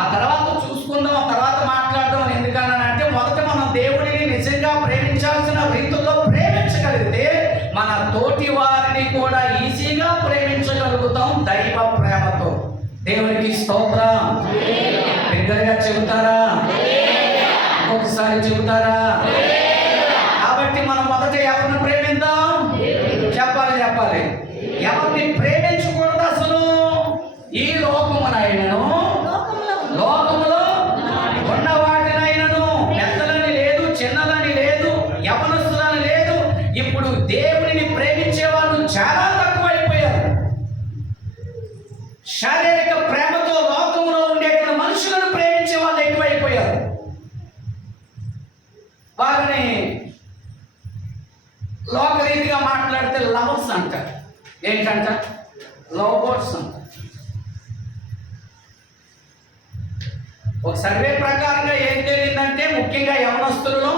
ఆ తర్వాత చూసుకుందాం, ఆ తర్వాత మాట్లాడదాం. ఎందుకన్నానంటే మొదట మనం దేవుడిని నిజంగా ప్రేమించాల్సిన రీతుల్లో ప్రేమించగలిగితే మన తోటి వారిని కూడా ఈజీగా ప్రేమించగలుగుతాం దైవ ప్రేమతో. దేవునికి స్తోత్రం. బిగ్గరగా చెబుతారా? ఒకసారి చెబుతారా? కాబట్టి మనం మొదట ఎవరిని ప్రేమిద్దాం? చెప్పాలి చెప్పాలి. ఎవరిని ప్రేమించకూడదు అసలు? ఈ లోకమునైనను లోకములో ఉన్న వాటినైనను, పెద్దలని లేదు, చిన్నలని లేదు, యవనస్తులని లేదు. ఇప్పుడు దేవుడిని ప్రేమించే వాళ్ళు చాలా తక్కువైపోయారు. శారీరక ప్రేమతో లోకంలో ఉండేటువంటి మనుషులను ప్రేమించే వాళ్ళు ఎక్కువైపోయారు. వారిని లోకరీతిగా మాట్లాడితే లవర్స్ అంటారు. ఏంటంట? లవ్ బర్డ్స్ అంటారు. ఒక సర్వే ప్రకారంగా ఏం తెలియదంటే ముఖ్యంగా యవనస్తులలో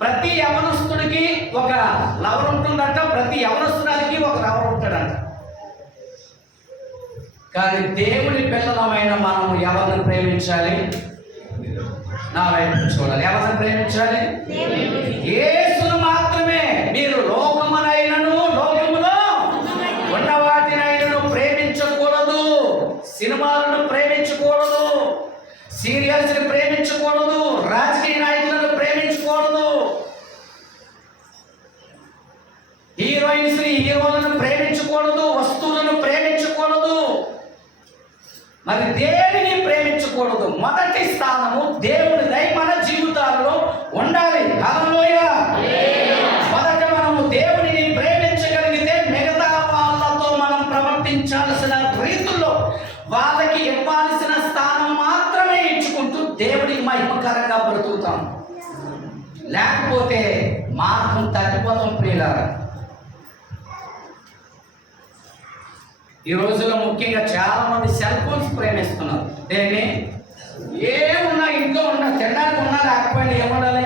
ప్రతి యవనస్తుడికి ఒక లవర్ ఉంటుందంట, ప్రతి యవనస్తురాలికి ఒక లవర్ ఉంటాడంట. కానీ దేవుని పిల్లలమైన మనం ఎవరిని ప్రేమించాలి? నా వైపు చూడాలి. ఎవరిని ప్రేమించాలి? యేసును మాత్రమే. మీరు లోకమునైనను లోకములో ఉన్న వాటినైనను ప్రేమించకూడదు. సినిమాలను ప్రేమించకూడదు, సీరియల్స్ని ప్రేమించకూడదు, రాజకీయ నాయకులను ప్రేమించకూడదు, హీరోయిన్స్ హీరోలను ప్రేమించకూడదు, వస్తువులను ప్రేమించకూడదు, మరి దేనిని ప్రేమించకూడదు. మొదటి స్థానము దేవునిదై మన జీవితాల్లో ఉండాలి. హల్లెలూయా. మొదట మనము దేవునిని ప్రేమించగలిగితే మిగతా వాళ్ళతో మనం ప్రవర్తించాల్సిన రీతుల్లో వాళ్ళకి ఇవ్వాల్సిన స్థానం మాత్రమే ఇచ్చుకుంటూ దేవుడికి మహిమకరంగా బ్రతుకుతాం. లేకపోతే మార్గం తగ్గిపోతాం ప్రియులారా. ఈ రోజుల్లో ముఖ్యంగా చాలా మంది సెల్ ఫోన్స్ ప్రేమిస్తున్నారు. దేన్ని? ఏమున్నా ఇంట్లో ఉన్నా, తినడానికి ఉన్నా లేకపోయినా ఏముండాలి?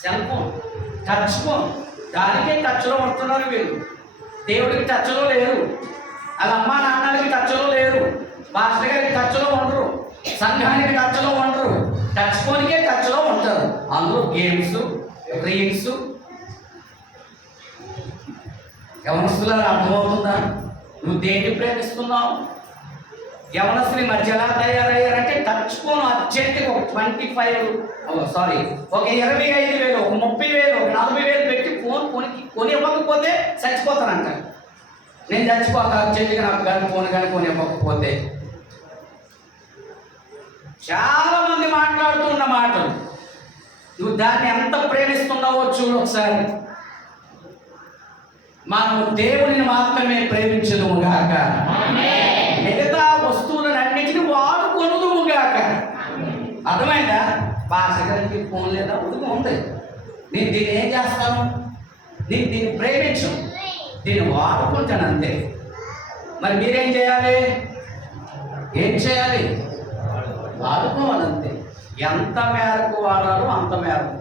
Cell phone, touch phone. దానికే టచ్లో ఉంటున్నారు వీళ్ళు. దేవుడికి టచ్లో లేరు, వాళ్ళ అమ్మా నాన్నలకి టచ్లో లేరు, పాస్టర్ గారికి టచ్లో ఉండరు, సంఘానికి టచ్లో ఉండరు, టచ్ ఫోన్కే టచ్లో ఉంటారు. అందులో గేమ్స్, రీల్స్. యవనస్తులను అర్థమవుతుందా? నువ్వు దేన్ని ప్రేమిస్తున్నావు? యవనస్తుని మధ్య ఎలా తయారయ్యారంటే టచ్ ఫోన్ అర్జెంట్గా ఒక 25 ఒక 25,000, ఒక 30,000, ఒక 40,000 పెట్టి ఫోన్ కొని ఇవ్వకపోతే చచ్చిపోతానంట. నేను చచ్చిపోతా అర్జెంట్గా, నాకు కానీ ఫోన్ కానీ కొని ఇవ్వకపోతే. చాలా మంది మాట్లాడుతున్న మాటలు. నువ్వు దాన్ని ఎంత ప్రేమిస్తున్నావో చూడు ఒకసారి. మనము దేవునిని మాత్రమే ప్రేమించదుముగాక, మిగతా వస్తువులన్నిటిని వాడుకొనుదుముగాక. అర్థమైందా? భాషగారికి ఫోన్ లేదా? ఉడుకు ఉంది. నేను దీన్ని ఏం చేస్తాను? నేను దీన్ని ప్రేమించు, దీన్ని వాడుకుంటాను అంతే. మరి మీరేం చేయాలి? ఏం చేయాలి? వాడుకోవాలంతే. ఎంత మేరకు వాడాలో అంత మేరకు.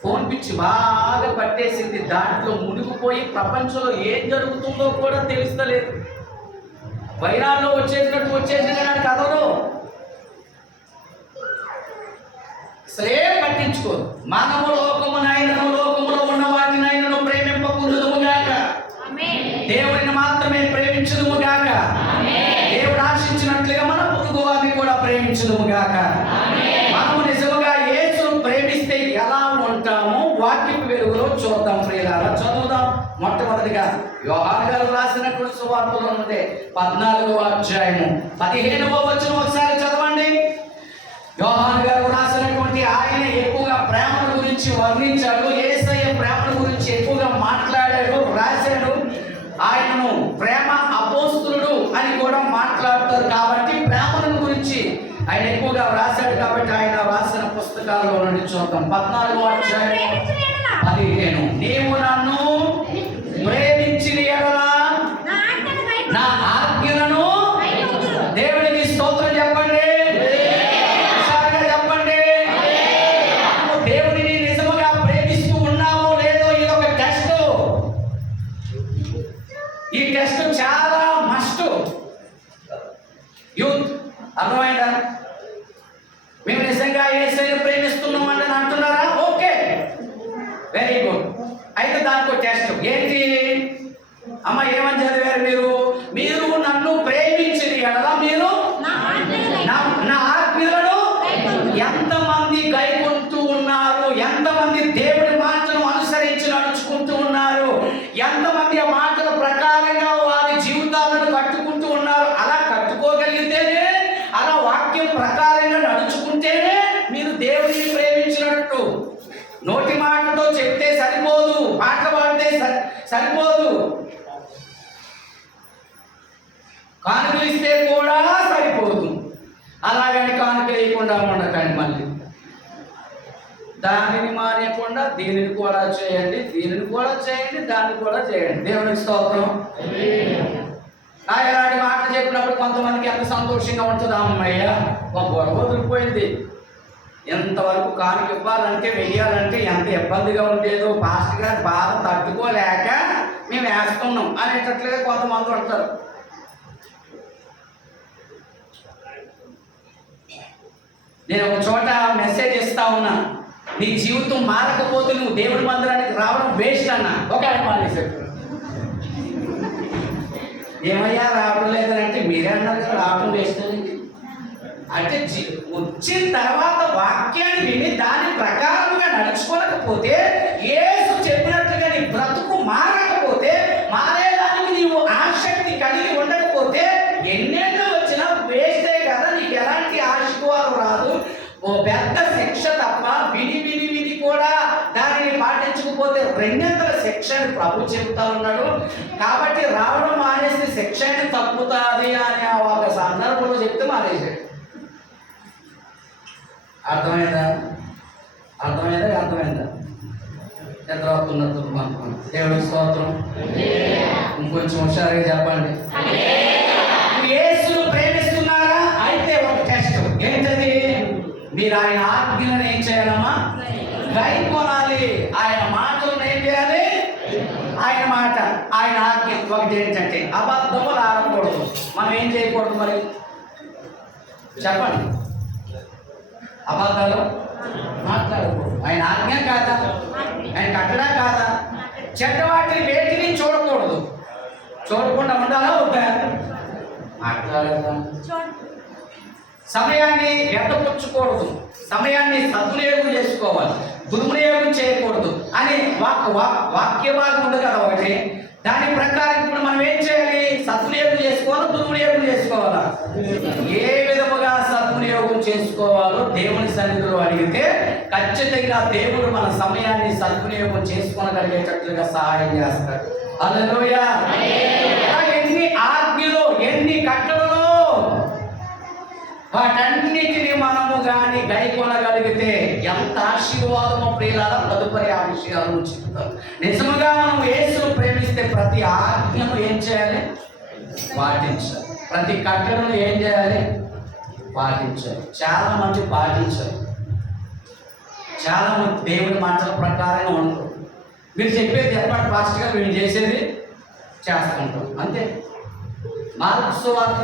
ఫోన్ పిచ్చి బాగా పట్టేసింది. దాంట్లో మునిగిపోయి ప్రపంచంలో ఏం జరుగుతుందో కూడా తెలుస్తలేదు. వైరాల్లో వచ్చేసిన కానీ కథలు అసలేం పట్టించుకోరు. మనము లోకములో ఉన్న వాటినైనను ప్రేమింపకుందుముగాక, దేవుడిని మాత్రమే ప్రేమించుదుముగాక, దేవుడు ఆశించినట్లుగా మన పొరుగు వారిని కూడా ప్రేమించుదుముగాక. మనము నిజముగా యేసును ప్రేమిస్తే ఎలా ఉంటామో వాక్యపు వెలుగులో చూద్దాం ప్రియులారా. చదువుదాం. మొట్టమొదటిగా యోహాను గారు రాసినటువంటి సువార్తలో ఉండే 14వ అధ్యాయము 15వ వచనం ఒకసారి చదవండి. యోహాను గారు రాసినటువంటి, ఆయన ఎక్కువగా ప్రేమల గురించి వర్ణించాడు. యేసయ్య ప్రేమల గురించి ఎక్కువగా మాట్లాడాడు, రాశాడు. ఆయనను ప్రేమ అపోస్తులుడు అని కూడా మాట్లాడతారు. కాబట్టి ప్రేమల గురించి ఆయన ఎక్కువగా రాశాడు. కాబట్టి ఆయన రాసిన పుస్తకాల్లో నుండి చూద్దాం. 14వ అధ్యాయం 15. నీవు నన్ను ప్రేమించిన యెడల నా ఆజ్ఞలను, దేవునికి స్తోత్రం చెప్పండి, చెప్పండి. నువ్వు దేవుడిని నిజముగా ప్రేమిస్తూ ఉన్నావో లేదో ఇదొక టెస్ట్. ఈ టెస్ట్ చాలా మస్ట్. యూత్, అర్థమైందా? మేము నిజంగా యేసయ్యను ప్రేమిస్తున్నాం అని అంటున్నారా? Okay, very good. అయితే దానికి టెస్ట్ ఏంటి? అమ్మ ఏమని చదివారు మీరు నన్ను ప్రేమించిన యెడల మీరు నా ఆజ్ఞలను ఎంతమంది గైకొంటూ ఉన్నారు? ఎంతమంది దేవుడి మాటను అనుసరించి నడుచుకుంటూ ఉన్నారు? ఎంతమంది ఆ మాటల ప్రకారంగా వారి జీవితాలను కట్టుకుంటూ ఉన్నారు? అలా కట్టుకోగలిగితేనే, అలా వాక్యం ప్రకారంగా నడుచుకుంటేనే మీరు దేవుడిని ప్రేమించినట్టు. నోటి మాటతో చెప్తే సరిపోదు, పాట పాడితే సరిపోదు, కానుకలు ఇస్తే కూడా సరిపోదు. అలాగని కానుకలు వేయకుండా ఉండకండి. మళ్ళీ దానిని మానేయకుండా దీనిని కూడా చేయండి, దీనిని కూడా చేయండి, దాన్ని కూడా చేయండి. దేవునికి స్తోత్రం. ఇలాంటి మాట చెప్పినప్పుడు కొంతమందికి ఎంత సంతోషంగా ఉంటుందా? అమ్మయ్య, ఒక గొడవ వదిలిపోయింది. ఎంతవరకు కానుక ఇవ్వాలంటే, వెయ్యాలంటే ఎంత ఇబ్బందిగా ఉండేదో. పాస్టర్ గారి బాధ తట్టుకోలేక మేము వేస్తున్నాం అనేటట్లుగా కొంతమంది ఉంటారు. నేను ఒక చోట మెసేజ్ ఇస్తా ఉన్నా, నీ జీవితం మారకపోతే నువ్వు దేవుడి మందిరానికి రావడం వేస్ట్ అన్న. ఒక ఆయన మానేశాడు. ఏమయ్యా రావడం లేదంటే మీరే అన్నారు కదా రావడం వేస్ట్ అని. అంటే వచ్చిన తర్వాత వాక్యాన్ని విని దాని ప్రకారంగా నడుచుకోలేకపోతే, యేసు చెప్పినట్లుగా నీ బ్రతుకు మారకపోతే, మారేదానికి నీవు ఆసక్తి కలిగి ఉండకపోతే ఎన్నెన్నో వచ్చినా వేస్టే కదా. నీకు ఎలాంటి ఆశీర్వాదం రాదు. ఓ పెద్ద శిక్ష తప్ప విని విని విని కూడా దానిని పాటించకపోతే రెండంతల శిక్ష అని ప్రభు చెబుతా ఉన్నాడు. కాబట్టి రావడం మానేసి శిక్ష అని తప్పుతుంది అని ఒక సందర్భంలో చెప్తే మానేసాడు. అర్థమైందా? ఎంత అవుతున్నట్టు దేవుడి స్తోత్రం. ఇంకొంచెం హుషారుగా చెప్పండి. యేసును ప్రేమిస్తున్నారా? అయితే ఒక టెస్ట్ ఏంటది? మీరు ఆయన ఆజ్ఞలను ఏం చేయాలమ్మా? గైకొనాలి. ఆయన మాటలను ఏం చేయాలి? ఆయన ఆజ్ఞ ఒకటి ఏంటంటే అబద్ధములు ఆడకూడదు. మనం ఏం చేయకూడదు మరి చెప్పండి? అబద్ధాలు మాట్లాడకూడదు. ఆయన ఆజ్ఞ కాదా? ఆయన కట్టడా కాదా? చెడ్డవాటిని వేటిని చూడకూడదు. చూడకుండా ఉండాలా వద్దా? మాట్లాడదా? సమయాన్ని వ్యర్థపుచ్చుకూడదు. సమయాన్ని సద్వినియోగం చేసుకోవాలి, దుర్వినియోగం చేయకూడదు అని వాక్య భాగం ఉంది కదా ఒకటి. దాని ప్రకారం ఇప్పుడు మనం ఏం చేయాలి? సద్వినియోగం చేసుకోవాలా, దుర్వినియోగం చేసుకోవాలా? ఏ విధముగా సద్వినియోగం చేసుకోవాలో దేవుని సన్నిధిలో అడిగితే ఖచ్చితంగా దేవుడు మన సమయాన్ని సద్వినియోగం చేసుకోగలిగేటట్లుగా సహాయం చేస్తాడు. హల్లెలూయా. ఎన్ని ఆజ్ఞలు, ఎన్ని కట్టడలు, వాటన్నిటిని మనము కానీ గైకొనగలిగితే ఎంత ఆశీర్వాదమో ప్రియులారా. తదుపరి ఆ విషయాలను చెప్తాం. నిజముగా మనం యేసును ప్రేమిస్తే ప్రతి ఆజ్ఞను ఏం చేయాలి? పాటించాలి. ప్రతి కట్టడను ఏం చేయాలి? పాటించాలి. చాలా మంది పాటించారు. చాలా మంది దేవుడి మాటల ప్రకారంగా ఉండరు. మీరు చెప్పేది చెప్పండి ఫాస్ట్ గా వీళ్ళు చేసేది చేస్తుంటాం అంతే. మార్కు సువార్త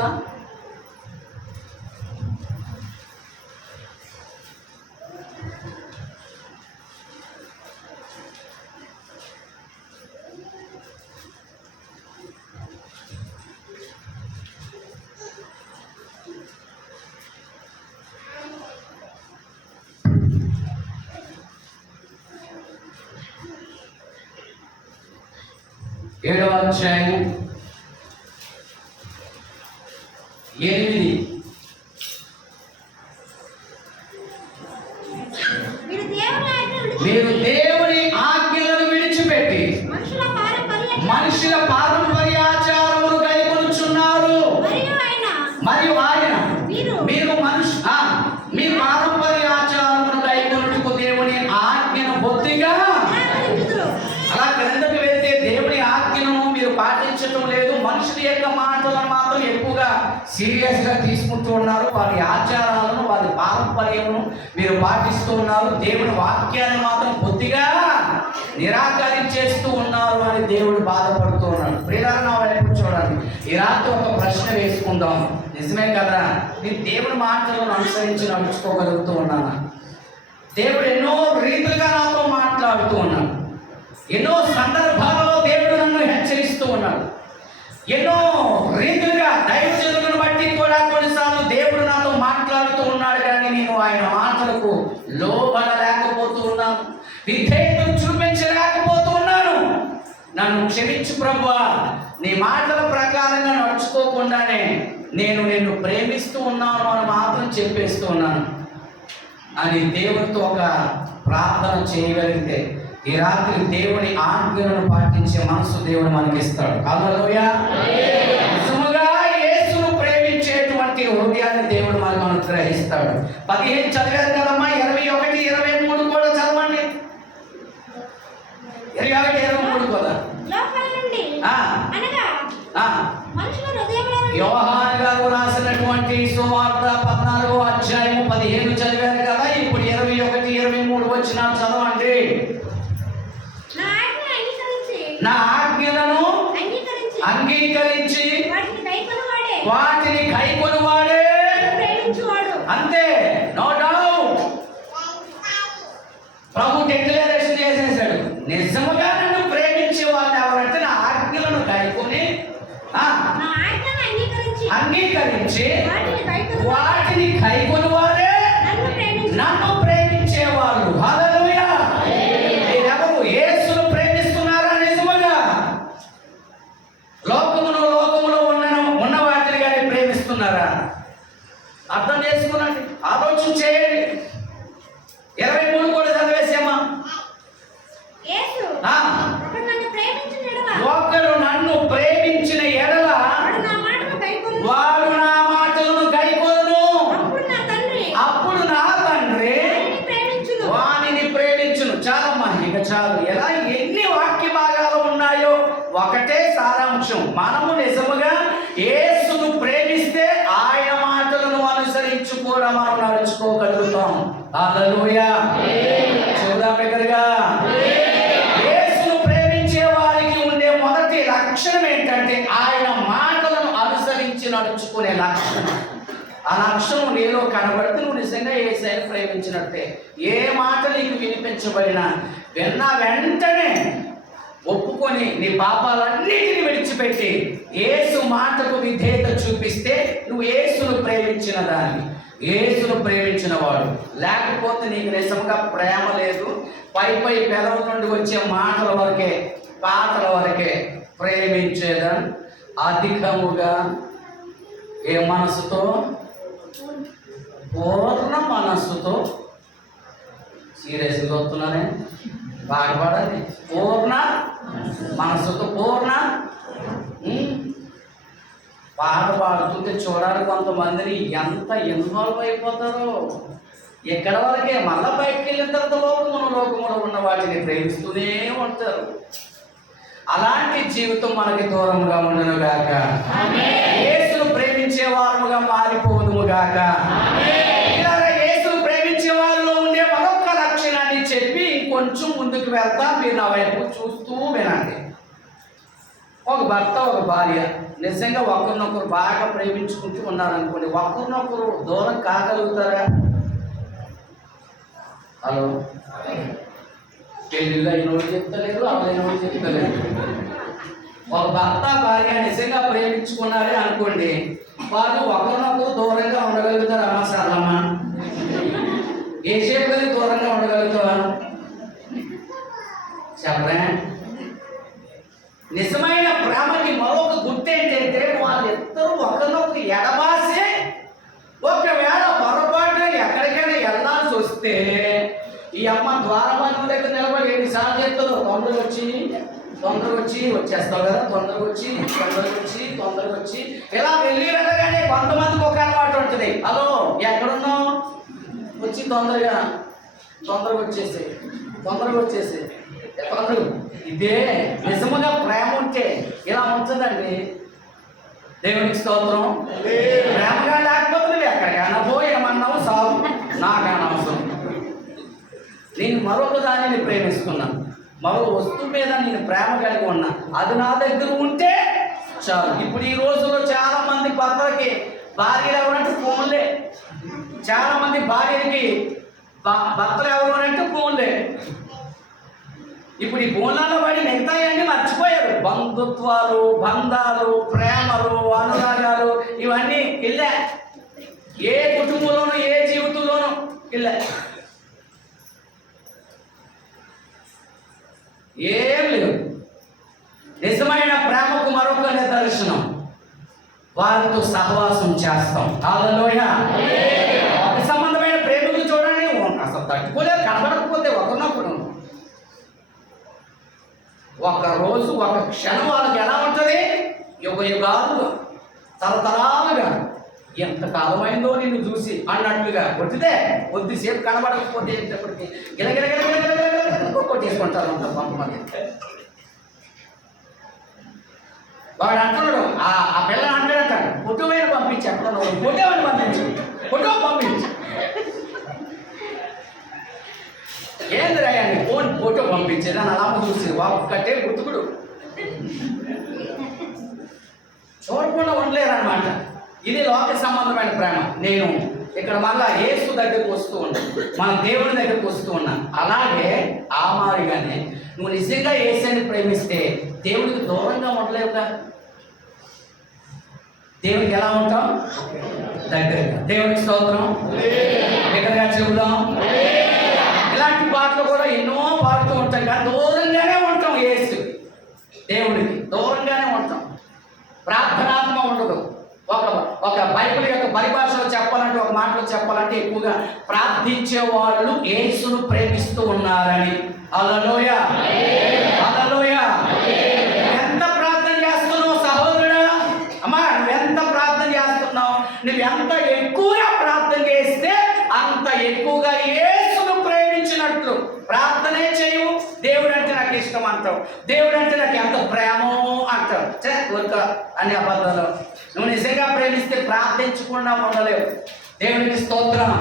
7వ అధ్యాయం 8. మీరు దేవుని ఆజ్ఞలను విడిచిపెట్టి మనుషుల పారంపర్యాచారములు గైకొనుచున్నారు. మరియు ఆయన మీరు మీ పారంపర్యాచారములు గైకొనుటకు దేవుని ఆజ్ఞను బొత్తిగా అలా క్రిందకు వెళ్తే దేవుని ఆజ్ఞను మీరు పాటించడం లేదు. మనుషుల యొక్క మాటలను మాత్రం ఎక్కువగా సీరియస్గా తీసుకుంటూ ఉన్నారు. వారి ఆచారాలను, వారి పారంపర్యమును మీరు పాటిస్తూ ఉన్నారు. దేవుని వాక్యాన్ని మాత్రం బొత్తిగా నిరాకరించేస్తూ ఉన్నారు అని దేవుడు బాధపడుతూ ఉన్నాడు. ప్రియులారా, వైపు చూడండి. ఈ రాత్రి ఒక ప్రశ్న వేసుకుందాం. నిజమే కదా, నేను దేవుని మాటలను అనుసరించి నడుచుకోగలుగుతూ ఉన్నాను. దేవుడు ఎన్నో రీతులుగా నాతో మాట్లాడుతూ ఉన్నాడు. ఎన్నో సందర్భాలలో దేవుడు నన్ను హెచ్చరిస్తూ ఉన్నాడు. ఎన్నో రీతులుగా దైవజనులను బట్టి కూడా కొన్నిసార్లు దేవుడు నాతో మాట్లాడుతూ ఉన్నాడు. కానీ నేను ఆయన మాటలకు లోబడలేకపోతూ ఉన్నాను, విధేయతను చూపించలేకపోతూ ఉన్నాను. నన్ను క్షమించు ప్రభువా, నీ మాటల ప్రకారంగా నడుచుకోకుండానే నేను నిన్ను ప్రేమిస్తూ ఉన్నాను అని మాత్రం చెప్పేస్తూ ఉన్నాను అని దేవునితో ఒక ప్రార్థన చేయగలిగితే ఈ రాత్రి దేవుని ఆజ్ఞలను పాటించే మనసు దేవుడు మనకి ఇస్తాడు. హల్లెలూయా. నిజముగా యేసును ప్రేమించేటువంటి హృదయాన్ని దేవుడు మనకు అనుగ్రహిస్తాడు. 15 చదివారు కదమ్మా, 21, 23 కూడా చదవండి. 21, 23 కూడా యోహాను గారు రాసినటువంటి సువార్త 14వ అధ్యాయం 15 చదివారు కదా. ఇప్పుడు 21, 23 వచనాలు చదవండి. నా ఆజ్ఞలను వాటిని కైకొనువాడే నన్ను ప్రేమించువాడు. అంతే, నో డౌట్. ప్రభు డిక్లరేషన్ చేసేసాడు, నిజముగా నన్ను ప్రేమించే వాళ్ళు ఎవరంటే నా ఆజ్ఞలను కైకొని నా ఆజ్ఞను అంగీకరించి వాటిని కైకొని వారే నన్ను ప్రేమించేవాళ్ళు. హల్లెలూయా. మీరెవరు యేసును ప్రేమిస్తున్నారా నిజముగా? లోకములో ఉన్న వాటిని కానీ ప్రేమిస్తున్నారా? అర్థం చేసుకున్నాండి, ఆలోచన చేయండి. 23 కూడా చదివేసామా? యేసు ఆ, ఒకడు నన్ను ప్రేమించిన ఎడల ఒకడు నన్ను ప్రేమించిన ఎడల వాడు నా మాటలను కైకొనును. వాడు నా మాటలను కైకొనును. అప్పుడు నా తండ్రి వానిని ప్రేమించును. చాలమ్మా, ఇక చాలు. ఎలా ఎన్ని వాక్య భాగాలు ఉన్నాయో ఒకటే సారాంశం. మనము నిజముగా యేసును ప్రేమిస్తే ఆయన మాటలను అనుసరించి కూడా మనం నడుచుకోగలుగుతాం. హల్లెలూయా. చూద్దాం దగ్గరగా. యేసును ప్రేమించే వారికి ఉండే మొదటి లక్షణం ఏంటంటే ఆయన మాటలను అనుసరించి నడుచుకునే లక్షణం. ఆ లక్షణం నీలో కనబడితే నువ్వు నిజంగా యేసుని ప్రేమించినట్టే. ఏ మాట నీకు వినిపించబడినా విన్న వెంటనే ఒప్పుకొని నీ పాపాలన్నిటిని విడిచిపెట్టి యేసు మాటకు విధేయత చూపిస్తే నువ్వు యేసును ప్రేమించిన దాన్ని, యేసును ప్రేమించిన వాడు. లేకపోతే నీకు నిజంగా ప్రేమ లేదు, పై పెదవుల నుండి వచ్చే మాటల వరకే, పాటల వరకే ప్రేమించేదని అధికముగా ఏ మనసుతో? పూర్ణ మనస్సుతో. సీరియస్గా వస్తున్నానే, బాగుపడాలి. పూర్ణ మనస్సుతో, పూర్ణ పాట పాడుతుంటే చూడాలి కొంతమందిని ఎంత ఇన్వాల్వ్ అయిపోతారో. ఎక్కడ వరకే మళ్ళీ బయటకు వెళ్ళిన తర్వాత లోకములో ఉన్న వాటిని ప్రేమిస్తూనే ఉంటారు. అలాంటి జీవితం మనకి దూరంగా ఉండను గాక. యేసును ప్రేమించే వారముగా మారిపోదుము గాక. యేసును ప్రేమించే వారిలో ఉండే మరొక లక్షణాన్ని చెప్పి కొంచెం ముందుకు వెళ్తా. మీరు నా వైపు చూస్తూ వినండి. ఒక భర్త ఒక భార్య నిజంగా ఒకరినొకరు బాగా ప్రేమించుకుంటూ ఉన్నారనుకోండి, ఒకరినొకరు దూరం కాగలుగుతారా? హలో, పెళ్ళిళ్ళు అయిన వాళ్ళు చెప్తలేరు, అవైన వాళ్ళు చెప్తలేరు. ఒక భర్త భార్య నిజంగా ప్రేమించుకున్నారే అనుకోండి, వాళ్ళు ఒకరినొకరు దూరంగా ఉండగలుగుతారు. అమ్మా సరళమ్మా, ఏ చేపలు దూరంగా ఉండగలుగుతావా చెప్పరా? నిజమైన ప్రేమకి మరొక గుర్తు ఏంటంటే వాళ్ళిద్దరూ ఒకరినొకరు ఎడబాసి ఒకవేళ పొరపాటున ఎక్కడికైనా వెళ్ళాల్సి వస్తే ఈ అమ్మ ద్వారబంధుల దగ్గర నిలబడి ఎన్నిసార్లు చెప్తుందో, తొందరగా వచ్చి వచ్చేస్తావు కదా, తొందరగా వచ్చి ఇలా వెళ్ళి వెళ్ళగానే కొంతమందికి ఒక అలవాటు ఉంటుంది. హలో, ఎక్కడున్నావు? వచ్చి తొందరగా వచ్చేసి తొందరగా. ఇదే నిజముగా ప్రేమ ఉంటే ఇలా ఉంటుందండి. దేవునికి స్తోత్రం. ప్రేమగా లేకపోతే నువ్వు ఎక్కడికైనా పోయేమన్నావు సాగు, నాకైనా అవసరం. నేను మరొక దానిని ప్రేమిస్తున్నాను, మరో వస్తువు మీద నేను ప్రేమ కలిగి ఉన్నా, అది నా దగ్గర ఉంటే చాలు. ఇప్పుడు ఈ రోజుల్లో చాలా మంది భర్తలకి భార్యలు ఎవరంటే ఫోన్లే. చాలా మంది భార్యలకి భర్తలు ఎవరు అంటే ఫోన్లే. ఇప్పుడు ఈ ఫోన్లలో పడి మిగతాయన్నీ మర్చిపోయారు. బంధుత్వాలు, బంధాలు, ప్రేమలు, అనురాగాలు ఇవన్నీ ఇల్లే. ఏ కుటుంబంలోనూ ఏ జీవితంలోనూ ఇల్లే. ఏం లేవు. నిజమైన ప్రేమకు మరొక నిదర్శనం, వారితో సహవాసం చేస్తాం. హల్లెలూయా. ఒక సంబంధమైన ప్రేమకు చూడండి, అసలు తట్టుకోలేదు. కనబడకపోతే ఒకరినొకరు ఒక రోజు ఒక క్షణం వాళ్ళకి ఎలా ఉంటుంది? యుగాలుగా, తరతరాలుగా, ఎంతకాలమైందో నిన్ను చూసి అన్నట్లుగా కొద్దిసేపు కనబడకపోతే ఏంటప్పటికీ గిలగిల కొట్టేసుకుంటారు కొంతమంది. వాడు అంటున్నాడు, ఆ పిల్లని అంటాడంట, ఫోటోమైన పంపించి అంటున్నాడు, ఫోటోని పంపించి ఏంది రాయండి ఫోటో పంపించేది అని అలా చూసి ఒక్కటే గుర్తుకుడు చూడకుండా ఉండలేరు అనమాట. ఇది లోక సంబంధమైన ప్రేమ. నేను ఇక్కడ మళ్ళా యేసు దగ్గరికి వస్తూ ఉన్నాను, మన దేవుని దగ్గరికి వస్తూ ఉన్నాను. అలాగే ఆ మాదిరిగానే నువ్వు నిజంగా యేసుని ప్రేమిస్తే దేవుడికి దూరంగా ఉండలేవుగా. దేవుడికి ఎలా ఉంటాం? దగ్గరగా. దేవునికి స్తోత్రం. దగ్గరగా చెబుదాం. ఇలాంటి పాటలు కూడా ఎన్నో పాడుతూ ఉంటాం, కానీ దూరంగానే ఉంటాం. యేసు దేవుడికి దూరంగానే ఉంటాం. ప్రార్థనాత్మ ఉండదు. ఒక బైబిల్ యొక్క పరిభాషలో చెప్పాలంటే, ఒక మాటలో చెప్పాలంటే, ఎక్కువగా ప్రార్థించే వాళ్ళు యేసును ప్రేమిస్తూ ఉన్నారని. హల్లెలూయా, హల్లెలూయా. ఎంత ప్రార్థన చేస్తున్నావు సహోదరుడా? అమ్మా, నువ్వెంత ప్రార్థన చేస్తున్నావు? నువ్వెంత ఎక్కువగా ప్రార్థన చేస్తే అంత ఎక్కువగా యేసును ప్రేమించినట్లు. ప్రార్థనే చేయవు, దేవుడు అంటే నాకు ఇష్టం అంటావు, దేవుడు అంటే నాకు ఎంత ప్రేమో అంటావు. ఊరుక అనే అబద్ధాలు. నువ్వు నిజంగా ప్రేమిస్తే ప్రార్థించకుండా ఉండలేవు. దేవునికి స్తోత్రం.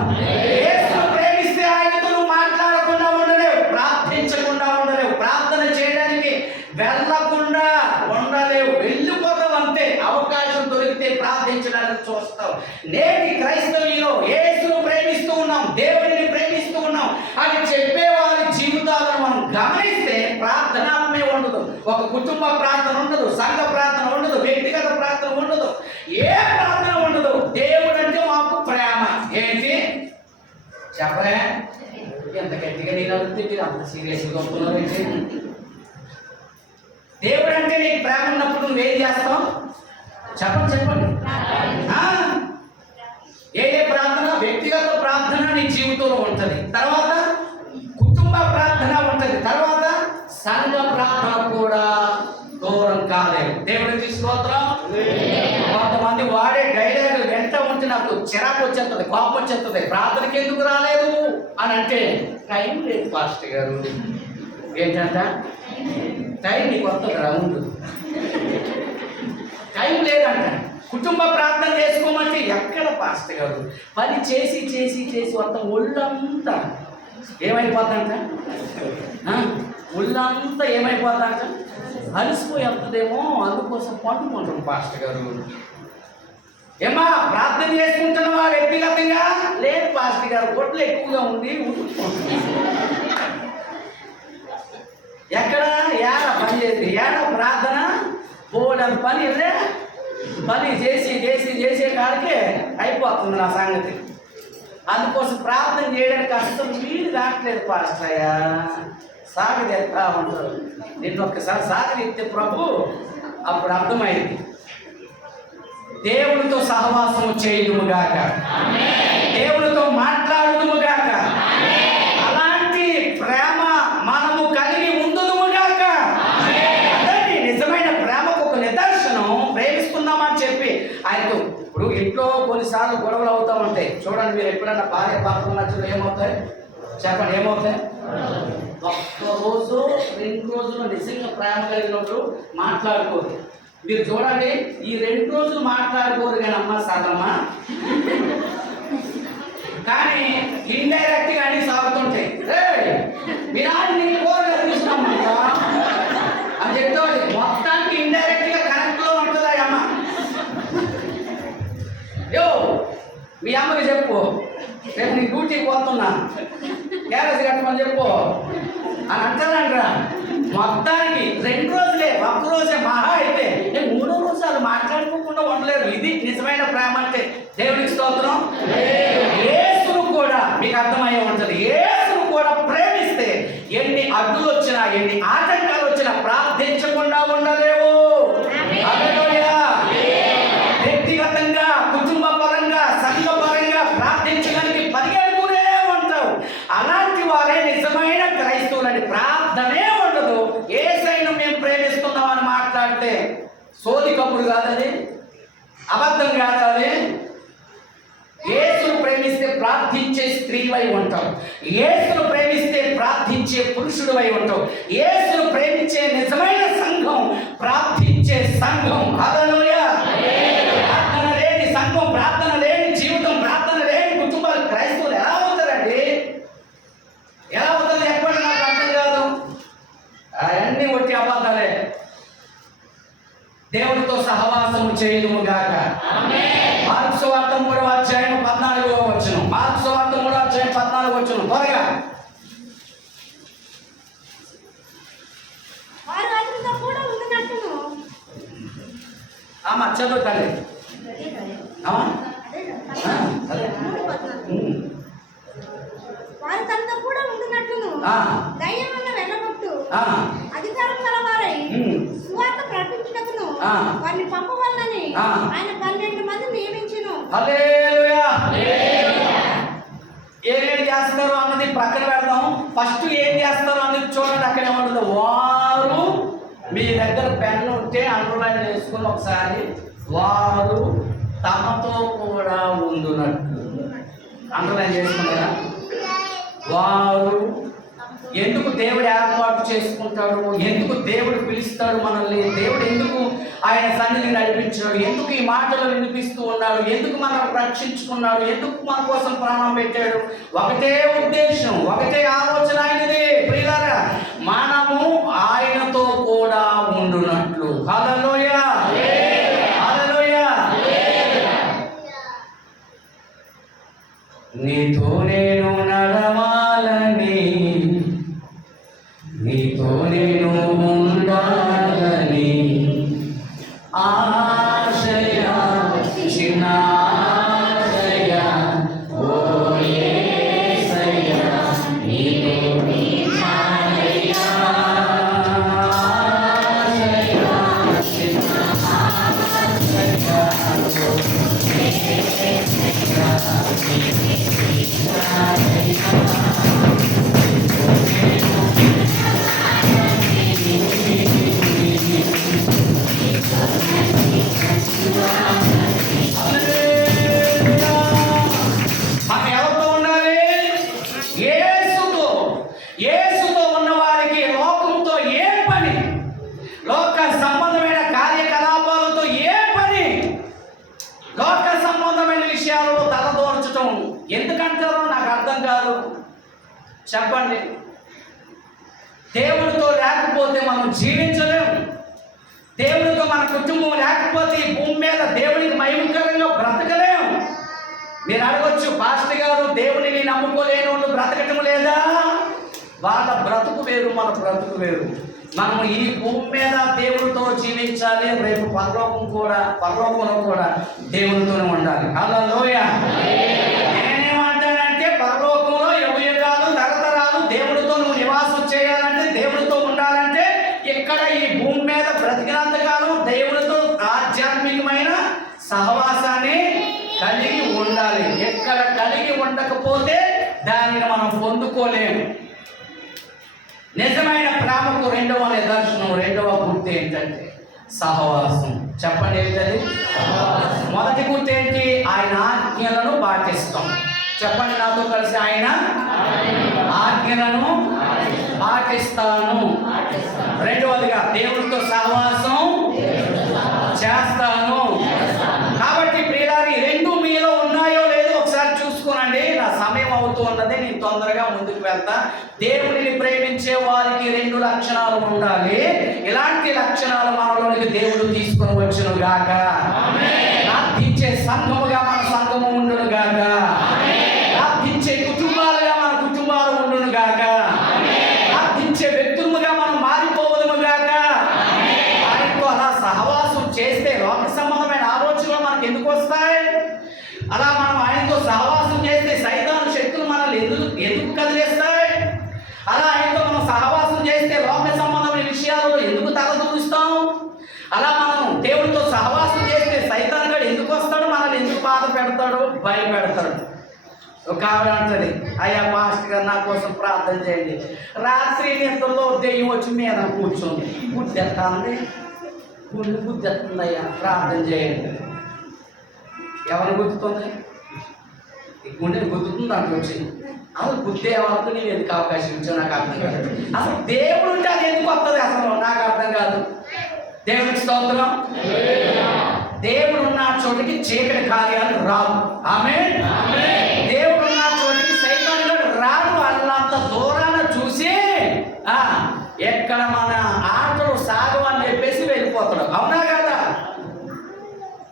యేసును ప్రేమిస్తే ఆయనతో నువ్వు మాట్లాడకుండా ఉండలేవు, ప్రార్థించకుండా ఉండలేవు, ప్రార్థన చేయడానికి వెళ్ళకుండా ఉండలేవు. వెళ్ళిపోతావు అంతే. అవకాశం దొరికితే ప్రార్థించడానికి చూస్తావు. నేటి క్రైస్తవులో యేసును ప్రేమిస్తూ ఉన్నాం, దేవుడిని ప్రేమిస్తూ ఉన్నాం అని చెప్పే వారి జీవితాలను మనం గమనిస్తే ప్రార్థనాత్మే ఉండదు. ఒక కుటుంబ ప్రార్థన ఉండదు, సంఘ ప్రార్థన ఉండదు, వ్యక్తిగత ప్రార్థన ఉండదు, ఏ ప్రార్థన ఉండదు. దేవుడు అంటే మాకు ప్రేమ. ఏంటి చెప్పలే? ఎంత గట్టిగా నేను అడుగుతుంది, అంత సీరియస్గా ఒప్పుకున్నారు. దేవుడు అంటే నీకు ప్రేమ ఉన్నప్పుడు నువ్వేం చేస్తావు? చెప్పండి చెప్పండి. ఏ ప్రార్థన? వ్యక్తిగత ప్రార్థన నీ జీవితంలో ఉంటుంది, తర్వాత కుటుంబ ప్రార్థన ఉంటుంది, తర్వాత సంఘ ప్రార్థన కూడా దూరం కాలేదు. దేవుడికి స్తోత్రం. కొంతమంది వాడే డైలాగులు వెంట ఉంటే నాకు చిరాకు వచ్చేస్తుంది, కోపం వచ్చేస్తుంది. ప్రార్థనకి ఎందుకు రాలేదు అని అంటే, టైం లేదు పాస్టర్ గారు. ఏంటంట? టైం నీకు వస్తుంది రౌండ్, టైం లేదంట. కుటుంబ ప్రార్థన చేసుకోమంటే ఎక్కడ పాస్టర్ గారు? పని చేసి చేసి చేసి మొత్తం ఒళ్ళంతా ఏమైపోతుందంట, ఒళ్ళంతా ఏమైపోతుందంట, అలసిపోయి వస్తుందేమో, అందుకోసం పండుకుంటాం పాస్టర్ గారు. ఏమా ప్రార్థన చేసుకుంటున్నావా వ్యక్తిగతంగా? లేదు పాస్టర్ గారు, ఒట్లు ఎక్కువగా ఉంది. ఎక్కడ ఏడ పని చేసి ఏడ ప్రార్థన పోవడం పని పని చేసి చేసి చేసే కాడికే అయిపోతుంది నా సంగతి. అందుకోసం ప్రార్థన చేయడానికి అసలు వీలు కావట్లేదు పాస్టర్ అయ్యా. సాగది ఎత్తా ఉంటారు. నిన్ను ఒక్కసారి సాగదీస్తే ప్రభు అప్పుడు అర్థమైంది. దేవునితో సహవాసము చేయుదుముగాక, దేవునితో మాట్లాడుదుముగాక, అలాంటి ప్రేమ మనము కలిగి ఉందుదుముగాక. అదే నిజమైన ప్రేమకు ఒక నిదర్శనం. ప్రేమిస్తున్నామని చెప్పి ఆయనతో ఇప్పుడు ఇంట్లో కొన్నిసార్లు గొడవలు అవుతా ఉంటాయి. చూడండి, మీరు ఎప్పుడన్నా భార్య భర్తల మధ్యలో ఏమవుతాయి చెప్పండి? ఏమవుతాయి? ఒక్కరోజు 2 రోజులు నిజంగా ప్రేమ కలిగినప్పుడు మాట్లాడుకోరు. మీరు చూడండి, ఈ 2 రోజులు మాట్లాడుకోరు కానీ అమ్మ సరళమ్మా, కానీ ఇండైరెక్ట్ గా అన్ని సాగుతుంటాయి. మీ నాన్న కోరగా తీసుకున్నామ్మా అని చెప్తాడు. మొత్తానికి ఇండైరెక్ట్ గా కనెక్ట్ లో ఉంటుందా అమ్మ? యో మీ అమ్మకి చెప్పు, రేపు నీ డ్యూటీకి పోతున్నా, క్యారేజ్ కట్టమని చెప్పు అని అంటానంటరా. మొత్తానికి 2 రోజులే, 1 రోజే మహా అయితే. 3వ రోజు వాళ్ళు మాట్లాడుకోకుండా ఉండలేరు. ఇది నిజమైన ప్రేమ అంటే. దేవునికి స్తోత్రం. యేసును కూడా మీకు అర్థమయ్యే ఉంటుంది. యేసును కూడా ప్రేమిస్తే ఎన్ని అడ్డులు వచ్చినా, ఎన్ని ఆటంకాలు వచ్చినా ప్రార్థించకుండా ఉండలేవు. హల్లెలూయా. వ్యక్తిగతంగా, కుటుంబ పరంగా, సంఘ పరంగా ప్రార్థించడానికి పరిగెడుతూనే ఉంటావు. అలాంటి వారే నిజమైన క్రైస్తవులని. ప్రార్థనే ఉండదు. యేసయ్యను మేము ప్రేమిస్తున్నామని మాట్లాడితే సోది కబురు కాదది, అబద్ధం కాదు అది. యేసును ప్రేమిస్తే ప్రార్థించే స్త్రీవై ఉంటావు. యేసును ప్రేమిస్తే ప్రార్థించే పురుషుడివై ఉంటావు. యేసును ప్రేమించే నిజమైన సంఘం ప్రార్థించే సంఘం. హల్లెలూయా. ప్రార్థన లేని సంఘం, ప్రార్థన లేని జీవితం, ప్రార్థన లేని కుటుంబాలు క్రైస్తవులు ఎలా అవుతారండి? ఎలా అవుతుంది చెప్పండి, నాకు అర్థం కాదు. అవన్నీ ఒట్టి అబద్ధాలే. దేవుడితో సహవాసము చేయుదుముగాక. చదువు తల్లి. అదే వారు తనతో కూడా ఉంటున్నట్లును ధైర్యం వల్ల వెళ్ళగొట్టు అధికారం గలవారై సువార్త ప్రకటించుటకును వారిని పంపవలనని ఆయన 12 మంది నియమించును. హల్లెలూయా. ఏం చేస్తారు అన్నది ప్రక్కన పెడదాం. ఫస్ట్ ఏం చేస్తారు అన్నది చూడండి. అక్కడ ఏమంటుంది, వారు మీ దగ్గర పెన్ ఉంటే అండర్లైన్ చేసుకుని ఒకసారి, వారు తమతో కూడా ఉండునట్లు అండర్లైన్ చేసుకున్నారా? వారు ఎందుకు దేవుడు ఏర్పాటు చేసుకుంటాడు, ఎందుకు దేవుడు పిలుస్తాడు మనల్ని, దేవుడు ఎందుకు ఆయన సన్నిధిని నడిపించాడు, ఎందుకు ఈ మాటలు వినిపిస్తూ ఉన్నాడు, ఎందుకు మనం రక్షించుకున్నాడు, ఎందుకు మన కోసం ప్రాణం పెట్టాడు, ఒకటే ఉద్దేశం, ఒకటే ఆలోచన ఆయనది. ప్రియులారా, మనము ఆయనతో కూడా ఉండునట్లు. హల్లెలూయా, హల్లెలూయా. నీతో నేను నడవాలని, నీతో నేను ఉండాలని ఆశయ, చిన్న ఆశయ, ఓ యేసయ్య, నీతో ఆశయ, చిన్న మనం ఎవరితో ఉండాలి? యేసుతో. యేసుతో ఉన్న వారికి లోకంతో ఏ పని, లోక సంబంధమైన కార్యకలాపాలతో ఏ పని, లోక సంబంధమైన విషయాలలో తలదోర్చటం ఎందుకంటారో నాకు అర్థం కాదు. చెప్పండి. దేవుడితో లేకపోతే మనం జీవించలేము. దేవుడితో మన కుటుంబం లేకపోతే ఈ భూమి మీద దేవునికి మహిమకరంగా బ్రతకలేము. మీరు అడగొచ్చు, పాస్టర్ గారు దేవుడిని నమ్ముకోలేని వాళ్ళు బ్రతకటం లేదా? వాళ్ళ బ్రతుకు వేరు, మన బ్రతుకు వేరు. మనం ఈ భూమి మీద దేవుడితో జీవించాలి. రేపు పరలోకంలో కూడా దేవుడితోనే ఉండాలి. హల్లెలూయా. నేనేమంటానంటే, పరలోకంలో యుగాలు తరతరాలు దేవుడితో నువ్వు నివాసం చేయాలంటే, దేవుడితో ఉండాలంటే, ఇక్కడ ఈ భూమి మీద బ్రతికినంతకాలం దేవుడితో ఆధ్యాత్మికమైన సహవాసాన్ని కలిగి ఉండాలి. ఎక్కడ కలిగి ఉండకపోతే దానిని మనం పొందుకోలేము. నిజమైన ప్రేమకు రెండవ నిదర్శనం, రెండవ గుర్తు ఏంటంటే సహవాసం. చెప్పండి ఏంటది? మొదటి గుర్తు ఏంటి? ఆయన ఆజ్ఞలను పాటిస్తాం. చెప్పండి నాతో కలిసి, ఆయన ఆజ్ఞలను పాటిస్తాను. రెండవదిగా దేవుడితో సహవాసం చేస్తాను. కాబట్టి ప్రియులారి, రెండు మీలో ఉన్నాయో లేదో ఒకసారి చూసుకోనండి. నా సమయం అవుతూ ఉన్నది, నేను తొందరగా ముందుకు వెళ్తా. దేవుడిని ప్రేమించే వారికి రెండు లక్షణాలు ఉండాలి. ఇలాంటి లక్షణాలు మనలోనికి దేవుడు తీసుకుని వచ్చును గాక. ప్రార్థించే సంఘముగా మన సంఘము ఉండును గాక. ప్రార్థించే కుటుంబాలుగా మన కుటుంబాలు ఉండును గాక. ప్రార్థించే వ్యక్తులుగా మనం మారిపోవదుము గాక. ఆయనతో అలా సహవాసం చేస్తే లోక సంబంధమైన ఆలోచనలు మనకు ఎందుకు వస్తాయి? అలా మనం ఆయనతో సహవాసం చేస్తే సైతాను శక్తులు మనల్ని ఎందుకు కదిలేస్తాయి? అలా ఆయనతో మనం సహవాసం చేస్తే లోక సంబంధమైన విషయాలలో ఎందుకు తలదూరుస్తాం? అలా మనం దేవుడితో సహవాసం చేస్తే సైతాను గారు ఎందుకు వస్తాడు? మనల్ని ఎందుకు బాధ పెడతాడు, భయపెడతాడు? ఒక ఆవిడ అంటది, అయ్యా మాస్టర్ గారు నా కోసం ప్రార్థన చేయండి. రాత్రి నిద్రలో దెయ్యం వచ్చి మీద కూర్చోండి, గుద్దెత్తాంది, గుండె గుద్దెత్తుంది, అయ్యా ప్రార్థన చేయండి. ఎవరు గుర్తుతుంది? ఈ గుండెని గుర్తుతుంది అంటూ వచ్చి. అసలు గుద్దే వరకు నేను ఎందుకు అవకాశం ఇచ్చావు నాకు అర్థం కాదు. అసలు దేవుడు ఉంటే అది ఎందుకు వస్తుంది అసలు నాకు అర్థం కాదు. దేవుడికి స్తోత్రం. దేవుడు ఉన్న చోటికి చీకటి కార్యాలు రావు. ఆమేన్. దేవుడు ఉన్న చోటికి సైతాను రాడు. అల్లంత దూరాన చూసి ఎక్కడ మన ఆటలు సాగవు అని చెప్పేసి వెళ్ళిపోతాడు. అవునా కదా?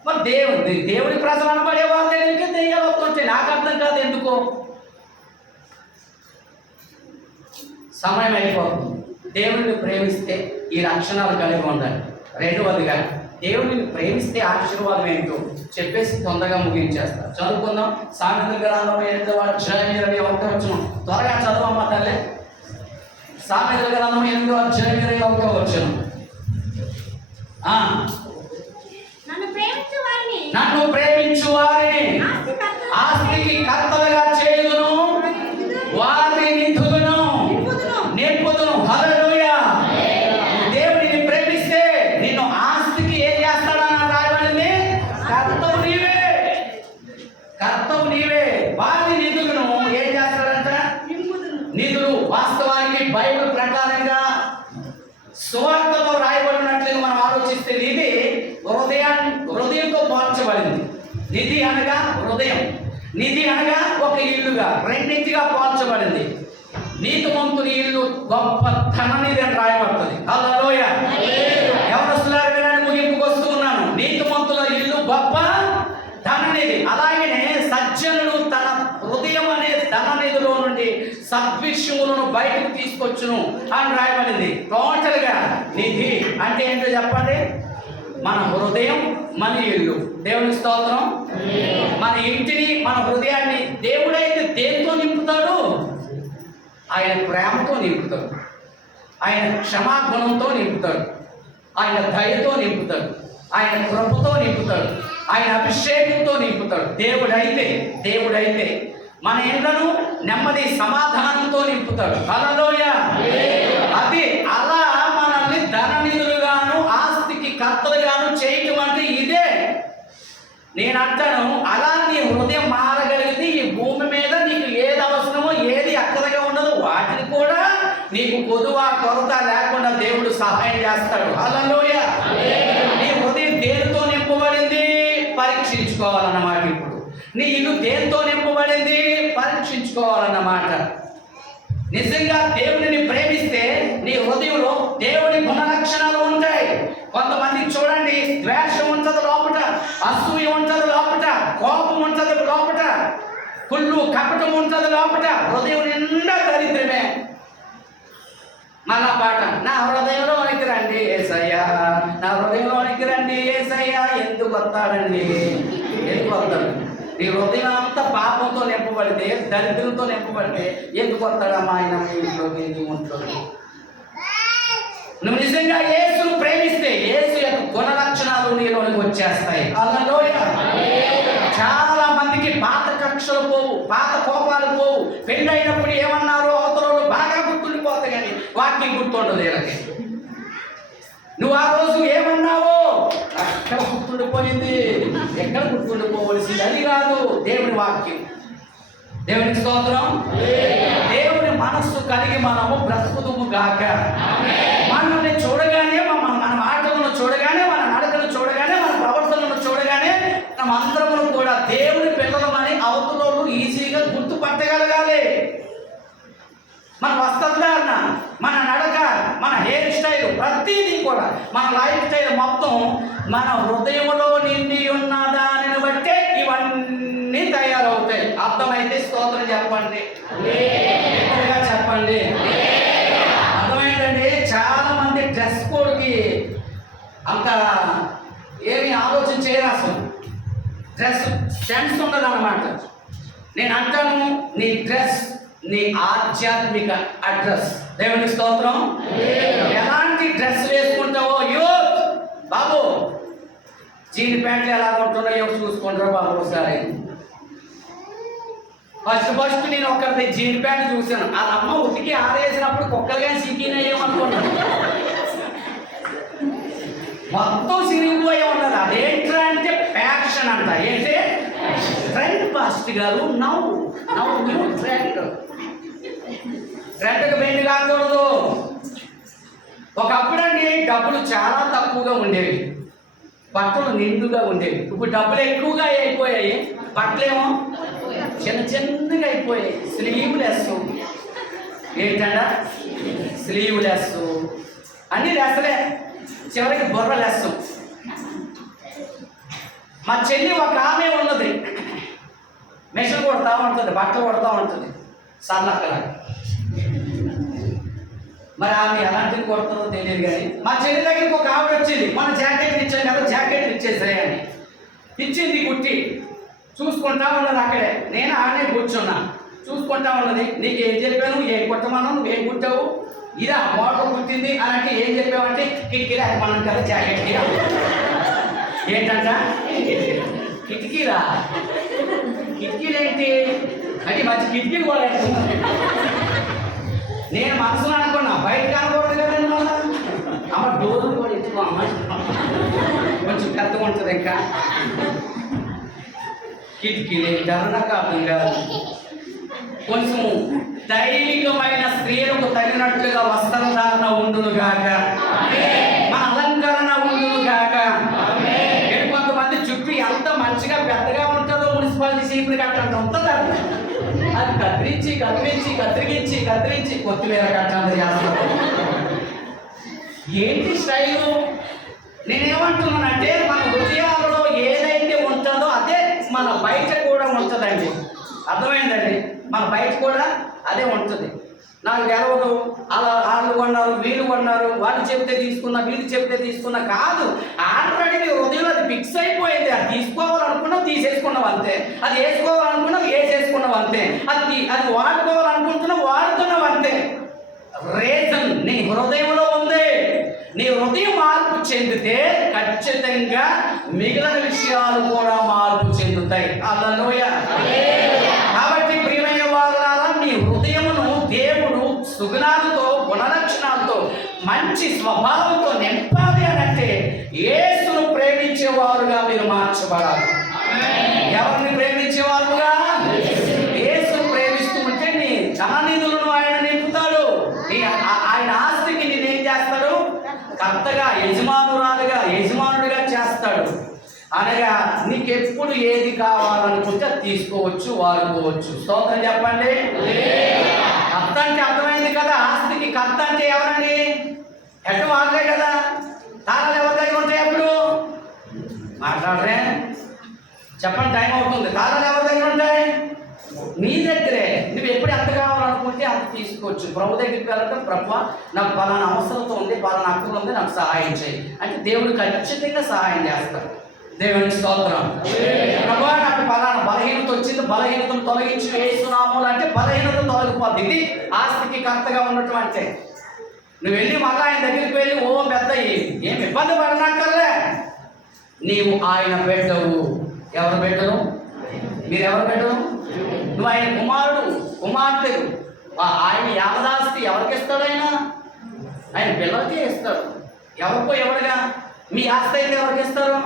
మరి దేవుడి ప్రజలు అనబడే వాళ్ళ దగ్గరికి దెయ్యాలు వస్తుంటే నాకు అర్థం కాదు ఎందుకో. సమయం అయిపోతుంది. దేవుడిని ప్రేమిస్తే ఈ లక్షణాలు కలిగి ఉండాలి. రెండవదిగా దేవుడిని ప్రేమిస్తే ఆశీర్వాదం ఏంటో చెప్పేసి తొందరగా ముగించేస్తా. చదువుకుందాం. సామెతల గ్రంథం 8వ అధ్యాయం 21వ వచనం. త్వరగా చదవమ్మ తల్లి. సామెతల గ్రంథం 8వ అధ్యాయం 21వ వచనం. నన్ను ప్రేమించు వారిని ఆస్తికి కర్తలుగా చేయుదును, వారిని నిధులను నింపుదును. హల్లెలూయా. దేవుడిని ప్రేమిస్తే నిన్ను ఆస్తికి ఏం చేస్తాడని రాయబడింది? కర్తవు నీవే, కర్తవు నీవే. వారి నిధులను ఏం చేస్తాడంట? నిధులు. వాస్తవానికి బైబిల్ ప్రకారంగా సువార్తలో రాయబడినట్లుగా మనం ఆలోచిస్తే నిధి హృదయంతో పోల్చబడింది. నిధి అనగా హృదయం, నిధి అనగా ఒక ఇల్లుగా రెండింటిగా పోల్చబడింది. నీతిమంతుని ఇల్లు గొప్ప ధననిధి అని రాయబడుతుంది. హల్లెలూయా. ఎవరొస్తున్నారు వినండి, ముగింపుకు వస్తూ ఉన్నాను. నీతిమంతుల ఇల్లు గొప్ప ధననిధి. అలాగనే సజ్జనుడు తన హృదయం అనే ధననిధిలో నుండి సద్విషయములను బయటకు తీసుకొచ్చును అని రాయబడింది. టోటల్ గా నిధి అంటే ఏంటో చెప్పండి? మన హృదయం, మన ఇల్లు. దేవుని స్తోత్రం. మన ఇంటిని, మన హృదయాన్ని దేవుడైతే దేంతో నింపుతాడు? ఆయన ప్రేమతో నింపుతాడు, ఆయన క్షమాగుణంతో నింపుతాడు, ఆయన దయతో నింపుతాడు, ఆయన కృపతో నింపుతాడు, ఆయన అభిషేకంతో నింపుతాడు. దేవుడైతే మన ఇళ్లను నెమ్మది సమాధానంతో నింపుతాడు. హల్లెలూయా. అది అలా మనల్ని ధననిధులుగాను ఆస్తికి కర్తలుగాను చేయటం అంటే ఇదే. నేను అంటాను, అలా నీ హృదయం మారగలిగితే ఈ భూమి మీద నీకు ఏది అవసరమో, ఏది అక్కడగా ఉండదో వాటిని కూడా నీకు కొదువ కొరత లేకుండా దేవుడు సహాయం చేస్తాడు. హల్లెలూయా. నీ హృదయం దేనితో నింపబడింది? పరీక్షించుకోవాలన్నమాట. ఇప్పుడు నీ ఇల్లు దేంతో నింపబడింది? పరీక్షించుకోవాలన్నమాట. నిజంగా దేవుడిని ప్రేమిస్తే నీ హృదయంలో దేవుడి గుణ లక్షణాలు ఉంటాయి. కొంతమంది చూడండి, ద్వేషం ఉంటుంది లోపట, అసూయ ఉంటుంది లోపట, కోపం ఉంటుంది లోపట, కుళ్ళు కపటం ఉంటుంది లోపట, హృదయం నిండా దరిద్రమే. మళ్ళా పాట, నా హృదయంలోనికి రండి యేసయ్యా, నా హృదయంలోనికి రండి యేసయ్యా. ఎందుకు వస్తాడండి? ఎందుకు వస్తాడు? నీ హృదయం అంతా పాపంతో నింపబడితే, దరిద్రంతో నింపబడితే ఎందుకు వస్తాడమ్మా ఆయన మీ ఇంట్లోకి, నీ ఒంట్లోకి? నువ్వు నిజంగా యేసును ప్రేమిస్తే యేసు యొక్క గుణ లక్షణాలు నీలోనికి వచ్చేస్తాయి. హల్లెలూయా. చాలా మందికి పాత కక్షలు పోవు, పాత కోపాలు పోవు. పెళ్ళైనప్పుడు ఏమన్నారో అవతలలో బాగా గుర్తుండిపోతాయి, కానీ వాక్యం గుర్తుండదు వీళ్ళకి. నువ్వు ఆ రోజు ఏమన్నావో ఎక్కడ గుర్తుండిపోయింది, ఎక్కడ గుర్తుండిపోవలసింది అది కాదు, దేవుని వాక్యం. దేవునికి స్తోత్రం. దేవుని మనస్సు కలిగి మనము బ్రతుకుదుము గాక. మనల్ని చూడగానే, మన మాటలను చూడగానే, మన నడకను చూడగానే, మన ప్రవర్తనను చూడగానే మనం అందరము కూడా దేవుని పిల్లలమని అవతలోళ్ళు ఈజీగా గుర్తుపట్టగలగాలి. మన వస్త్రధారణ, మన నడక, మన హెయిర్ స్టైల్, ప్రతిదీ కూడా మన లైఫ్ స్టైల్ మొత్తం మన హృదయంలో నిండి ఉన్న దానిని బట్టే ఇవన్నీ తయారవుతాయి. అర్థమైతే స్తోత్రం చెప్పండి, చెప్పండి. అర్థమైందండి. చాలా మంది డ్రెస్ కోడ్కి అంత ఏమి ఆలోచన చేయరు. అసలు డ్రెస్ సెన్స్ ఉండదు అన్నమాట. నేను అంటాను, నీ డ్రెస్ నీ ఆధ్యాత్మిక అడ్రస్. దేవుని స్తోత్రం. ఎలాంటి డ్రెస్ వేసుకుంటావో, యూత్ బాబు జీన్ ప్యాంట్లు ఎలా ఉంటున్నాయో చూసుకుంటారో బాబు. ఒకసారి ఫస్ట్ నేను ఒకరిది జీన్ ప్యాంట్ చూశాను. అది అమ్మ ఉతికి ఆరేసినప్పుడు కుక్కలుగా సిక్కినయ్యేమనుకున్నాను. మొత్తం సిరిగిపోయే ఉన్నది. అదేంట్రా అంటే ఫ్యాషన్ అంట. ఏంటి? ట్రెండ్ ఫాస్ట్ గారు, నవ్వు న్యూ ట్రెండ్. ట్రెండ్కి బయట కాకూడదు. ఒకప్పుడండి డబ్బులు చాలా తక్కువగా ఉండేవి, బట్టలు నిండుగా ఉండేవి. ఇప్పుడు డబ్బులు ఎక్కువగా అయిపోయాయి, బట్టలేమో చిన్నగా అయిపోయాయి. స్లీవ్లెస్, ఏంటంట స్లీవ్లెస్, అన్ని లెస్లే, చివరికి బుర్ర లెస్. మా చెల్లి ఒక ఆమె ఉన్నది, మెషిన్ కొడతా ఉంటుంది, బట్టలు కొడతా ఉంటుంది, సన్నక్కల. మరి ఆమె ఎలాంటిది కొడుతుందో తెలియదు. కానీ మా చెల్లి దగ్గరికి ఒక ఆవిడ వచ్చింది, మన జాకెట్ ఇచ్చాను కదా, జాకెట్ ఇచ్చేసాయని ఇచ్చింది. కుట్టి చూసుకుంటా ఉన్నది అక్కడే. నేను ఆడనే కూర్చున్నా, చూసుకుంటా ఉన్నది. నీకు ఏం చెప్పాను, ఏం కుట్టమను, నువ్వేం కుట్టావు, ఇదా మోటార్ కుట్టింది అని అంటే ఏం చెప్పావంటే కిటికీలు మనం కదా జాకెట్కి. ఏంటంట కిటికీలా? కిటికీలు ఏంటి అంటే మంచి కిటికీలు కూడా వేస్తున్నారు. నేను మనసులో అనుకున్నా, బయట కనకూడదు కదండి. మళ్ళా అమ్మ డోర్లు కూడా ఎత్తుకో అమ్మ, కొంచెం పెద్దగా ఉంటుంది. ఇంకా కిటికీలు ఏంటారు నాకు అర్థం కాదు. కొంచెం దైవికమైన స్త్రీలకు తగినట్లుగా వస్త్రధారణ ఉండును గాక, మన అలంకరణ ఉండును గాక. కొంతమంది చుట్టూ ఎంత మంచిగా పెద్దగా ఉంటుందో మున్సిపాలిటీ చీపులు కట్టంత ఉంటుంది. అది కత్తిరించి కత్తిరించి కత్తిరించి కత్తిరించి కొత్తిమీర కట్టంత చేస్తారు. ఏంటి స్టైలు? నేనేమంటున్నానంటే మన హృదయాలలో ఏదైతే ఉంటుందో అదే మన బయట కూడా ఉంటుందండి. అర్థమైందండి? మన బయట కూడా అదే ఉంటుంది. నాకు తెలవదు, అలా వాళ్ళు కొన్నారు, వీళ్ళు కొన్నారు, వాళ్ళు చెప్తే తీసుకున్నా, వీళ్ళు చెప్తే తీసుకున్నా కాదు. ఆల్రెడీ నీ హృదయంలో అది ఫిక్స్ అయిపోయింది. అది తీసుకోవాలనుకున్నావు తీసేసుకున్నావు అంతే, అది వేసుకోవాలనుకున్నావు వేసేసుకున్నావు అంతే, అది వాడుకోవాలనుకుంటున్నావు వాడుతున్నావు అంతే. రీజన్ నీ హృదయంలో ఉంది. నీ హృదయం మార్పు చెందితే ఖచ్చితంగా మిగిలిన విషయాలు కూడా మార్పు చెందుతాయి. హల్లెలూయా. కాబట్టి ప్రియమైన వారులారా, మీ హృదయమును దేవుడు సుగుణాలతో గుణలక్షణాలతో మంచి స్వభావంతో నింపాలి అని అంటే యేసును ప్రేమించేవారుగా మీరు మార్చబడాలి. ఎవరిని ప్రేమించేవారుగా? యేసును ప్రేమిస్తూ ఉంటే నీ ధననిధులను ఆయన నింపుతాడు. ఆయన ఆస్తికి నేనేం చేస్తాడు? కర్తగా, యజమానుడిగా చేస్తాడు. అనగా నీకెప్పుడు ఏది కావాలనుకుంటే తీసుకోవచ్చు, వాడుకోవచ్చు. స్తోత్రం చెప్పండి. కర్త అంటే అర్థమైంది కదా. ఆస్తికి కర్త అంటే ఎవరండి? ఎట్ట వాళ్ళే కదా. తాళాలు ఎవరి దగ్గర ఉంటాయి? ఎప్పుడు మాట్లాడరే చెప్పండి, టైం అవుతుంది. తాళాలు ఎవరి దగ్గర ఉంటాయి? నీ దగ్గరే. నువ్వు ఎప్పుడు ఎంత కావాలనుకుంటే అంత తీసుకోవచ్చు. ప్రభు దగ్గరికి వెళ్ళటం, ప్రభు నాకు పలానా అవసరంతో ఉంది, పలానా అక్కలు ఉంది, నాకు సహాయం చేయి అంటే దేవుడు ఖచ్చితంగా సహాయం చేస్తాడు. దేవుని స్తోత్రం. ప్రభు నాకు పలానా బలహీనత వచ్చింది, బలహీనతను తొలగించి వేస్తున్నాము అంటే బలహీనత తొలగిపోద్ది. ఇది ఆస్తికి కర్తగా ఉండటం అంటే. నువ్వు వెళ్ళి మళ్ళీ ఆయన దగ్గరికి వెళ్ళి ఓ పెద్ద ఏమి ఇబ్బంది పడనక్కర్లే. నీవు ఆయన బిడ్డవు. ఎవరు బిడ్డలు? మీరు ఎవరు బిడ్డలు? నువ్వు ఆయన కుమార్తెలు. ఆయన యావదాస్తి ఎవరికి ఇస్తాడు? ఆయన పిల్లలకే ఇస్తాడు. ఎవరికో ఎవరుగా. మీ ఆస్తి అయితే ఎవరికి ఇస్తారు?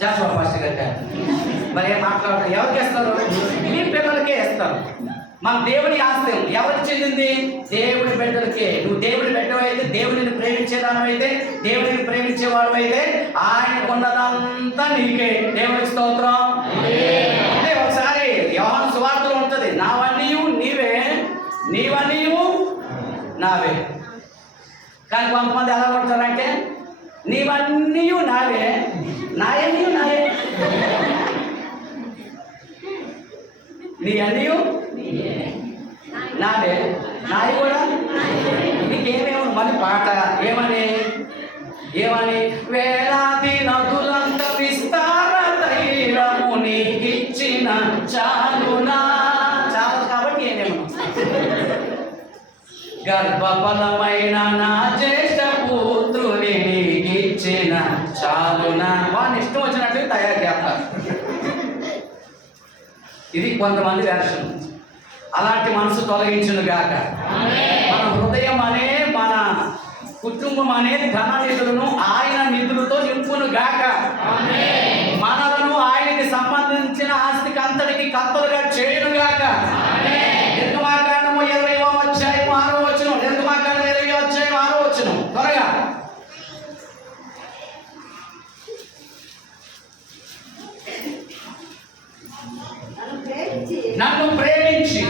జాషువా పాస్టర్ గారు మరి ఏం మాట్లాడతారు? ఎవరికి ఇస్తారు? మీ పిల్లలకే ఇస్తారు. మన దేవుని ఆస్తి ఎవరికి చెందింది? దేవుని బిడ్డలకే. నువ్వు దేవుని బిడ్డవైతే, దేవుడిని ప్రేమించేదానమైతే, దేవుడిని ప్రేమించేవాడు అయితే ఆయన కొన్నదంతా నీకే. దేవునికి స్తోత్రం. అంటే ఒకసారి యోహాను సువార్తలో ఉంటుంది, నావన్నీ నీవే, నీవన్నీ నావే. కానీ కొంతమంది ఎలా కొడతారంటే నీవన్నీ నావే, నాయన్నీ నాయే, నీ అన్నీ నావే, నాయి కూడా నీకేమేమో. మళ్ళీ పాట ఏమని వేలాది నదులంత విస్తార తైలము నీకిచ్చిన చాలునా. చాలు కాబట్టి ఏమేమో. గర్భఫలమైన నా జ్యేష్ఠ పుత్రుని నీకిచ్చిన చాలునా. వాడిని ఇష్టం వచ్చినట్టు తయారు చేస్తారు. ఇది కొంతమంది వేషం. అలాంటి మనసు తొలగించును గాక. మన హృదయం అనే మన కుటుంబం అనేది ధన నిధులను ఆయన నిధులతో నింపును గాక. మనలను ఆయనకి సంబంధించిన ఆస్తికి అంతటికి కర్తలుగా చేయును గాక. నిర్గమాకాండము 20వ అధ్యాయం 6వ వచనం. నిర్గమాకాండం 20వ అధ్యాయం 6వ వచనం. త్వరగా. నన్ను ప్రేమించి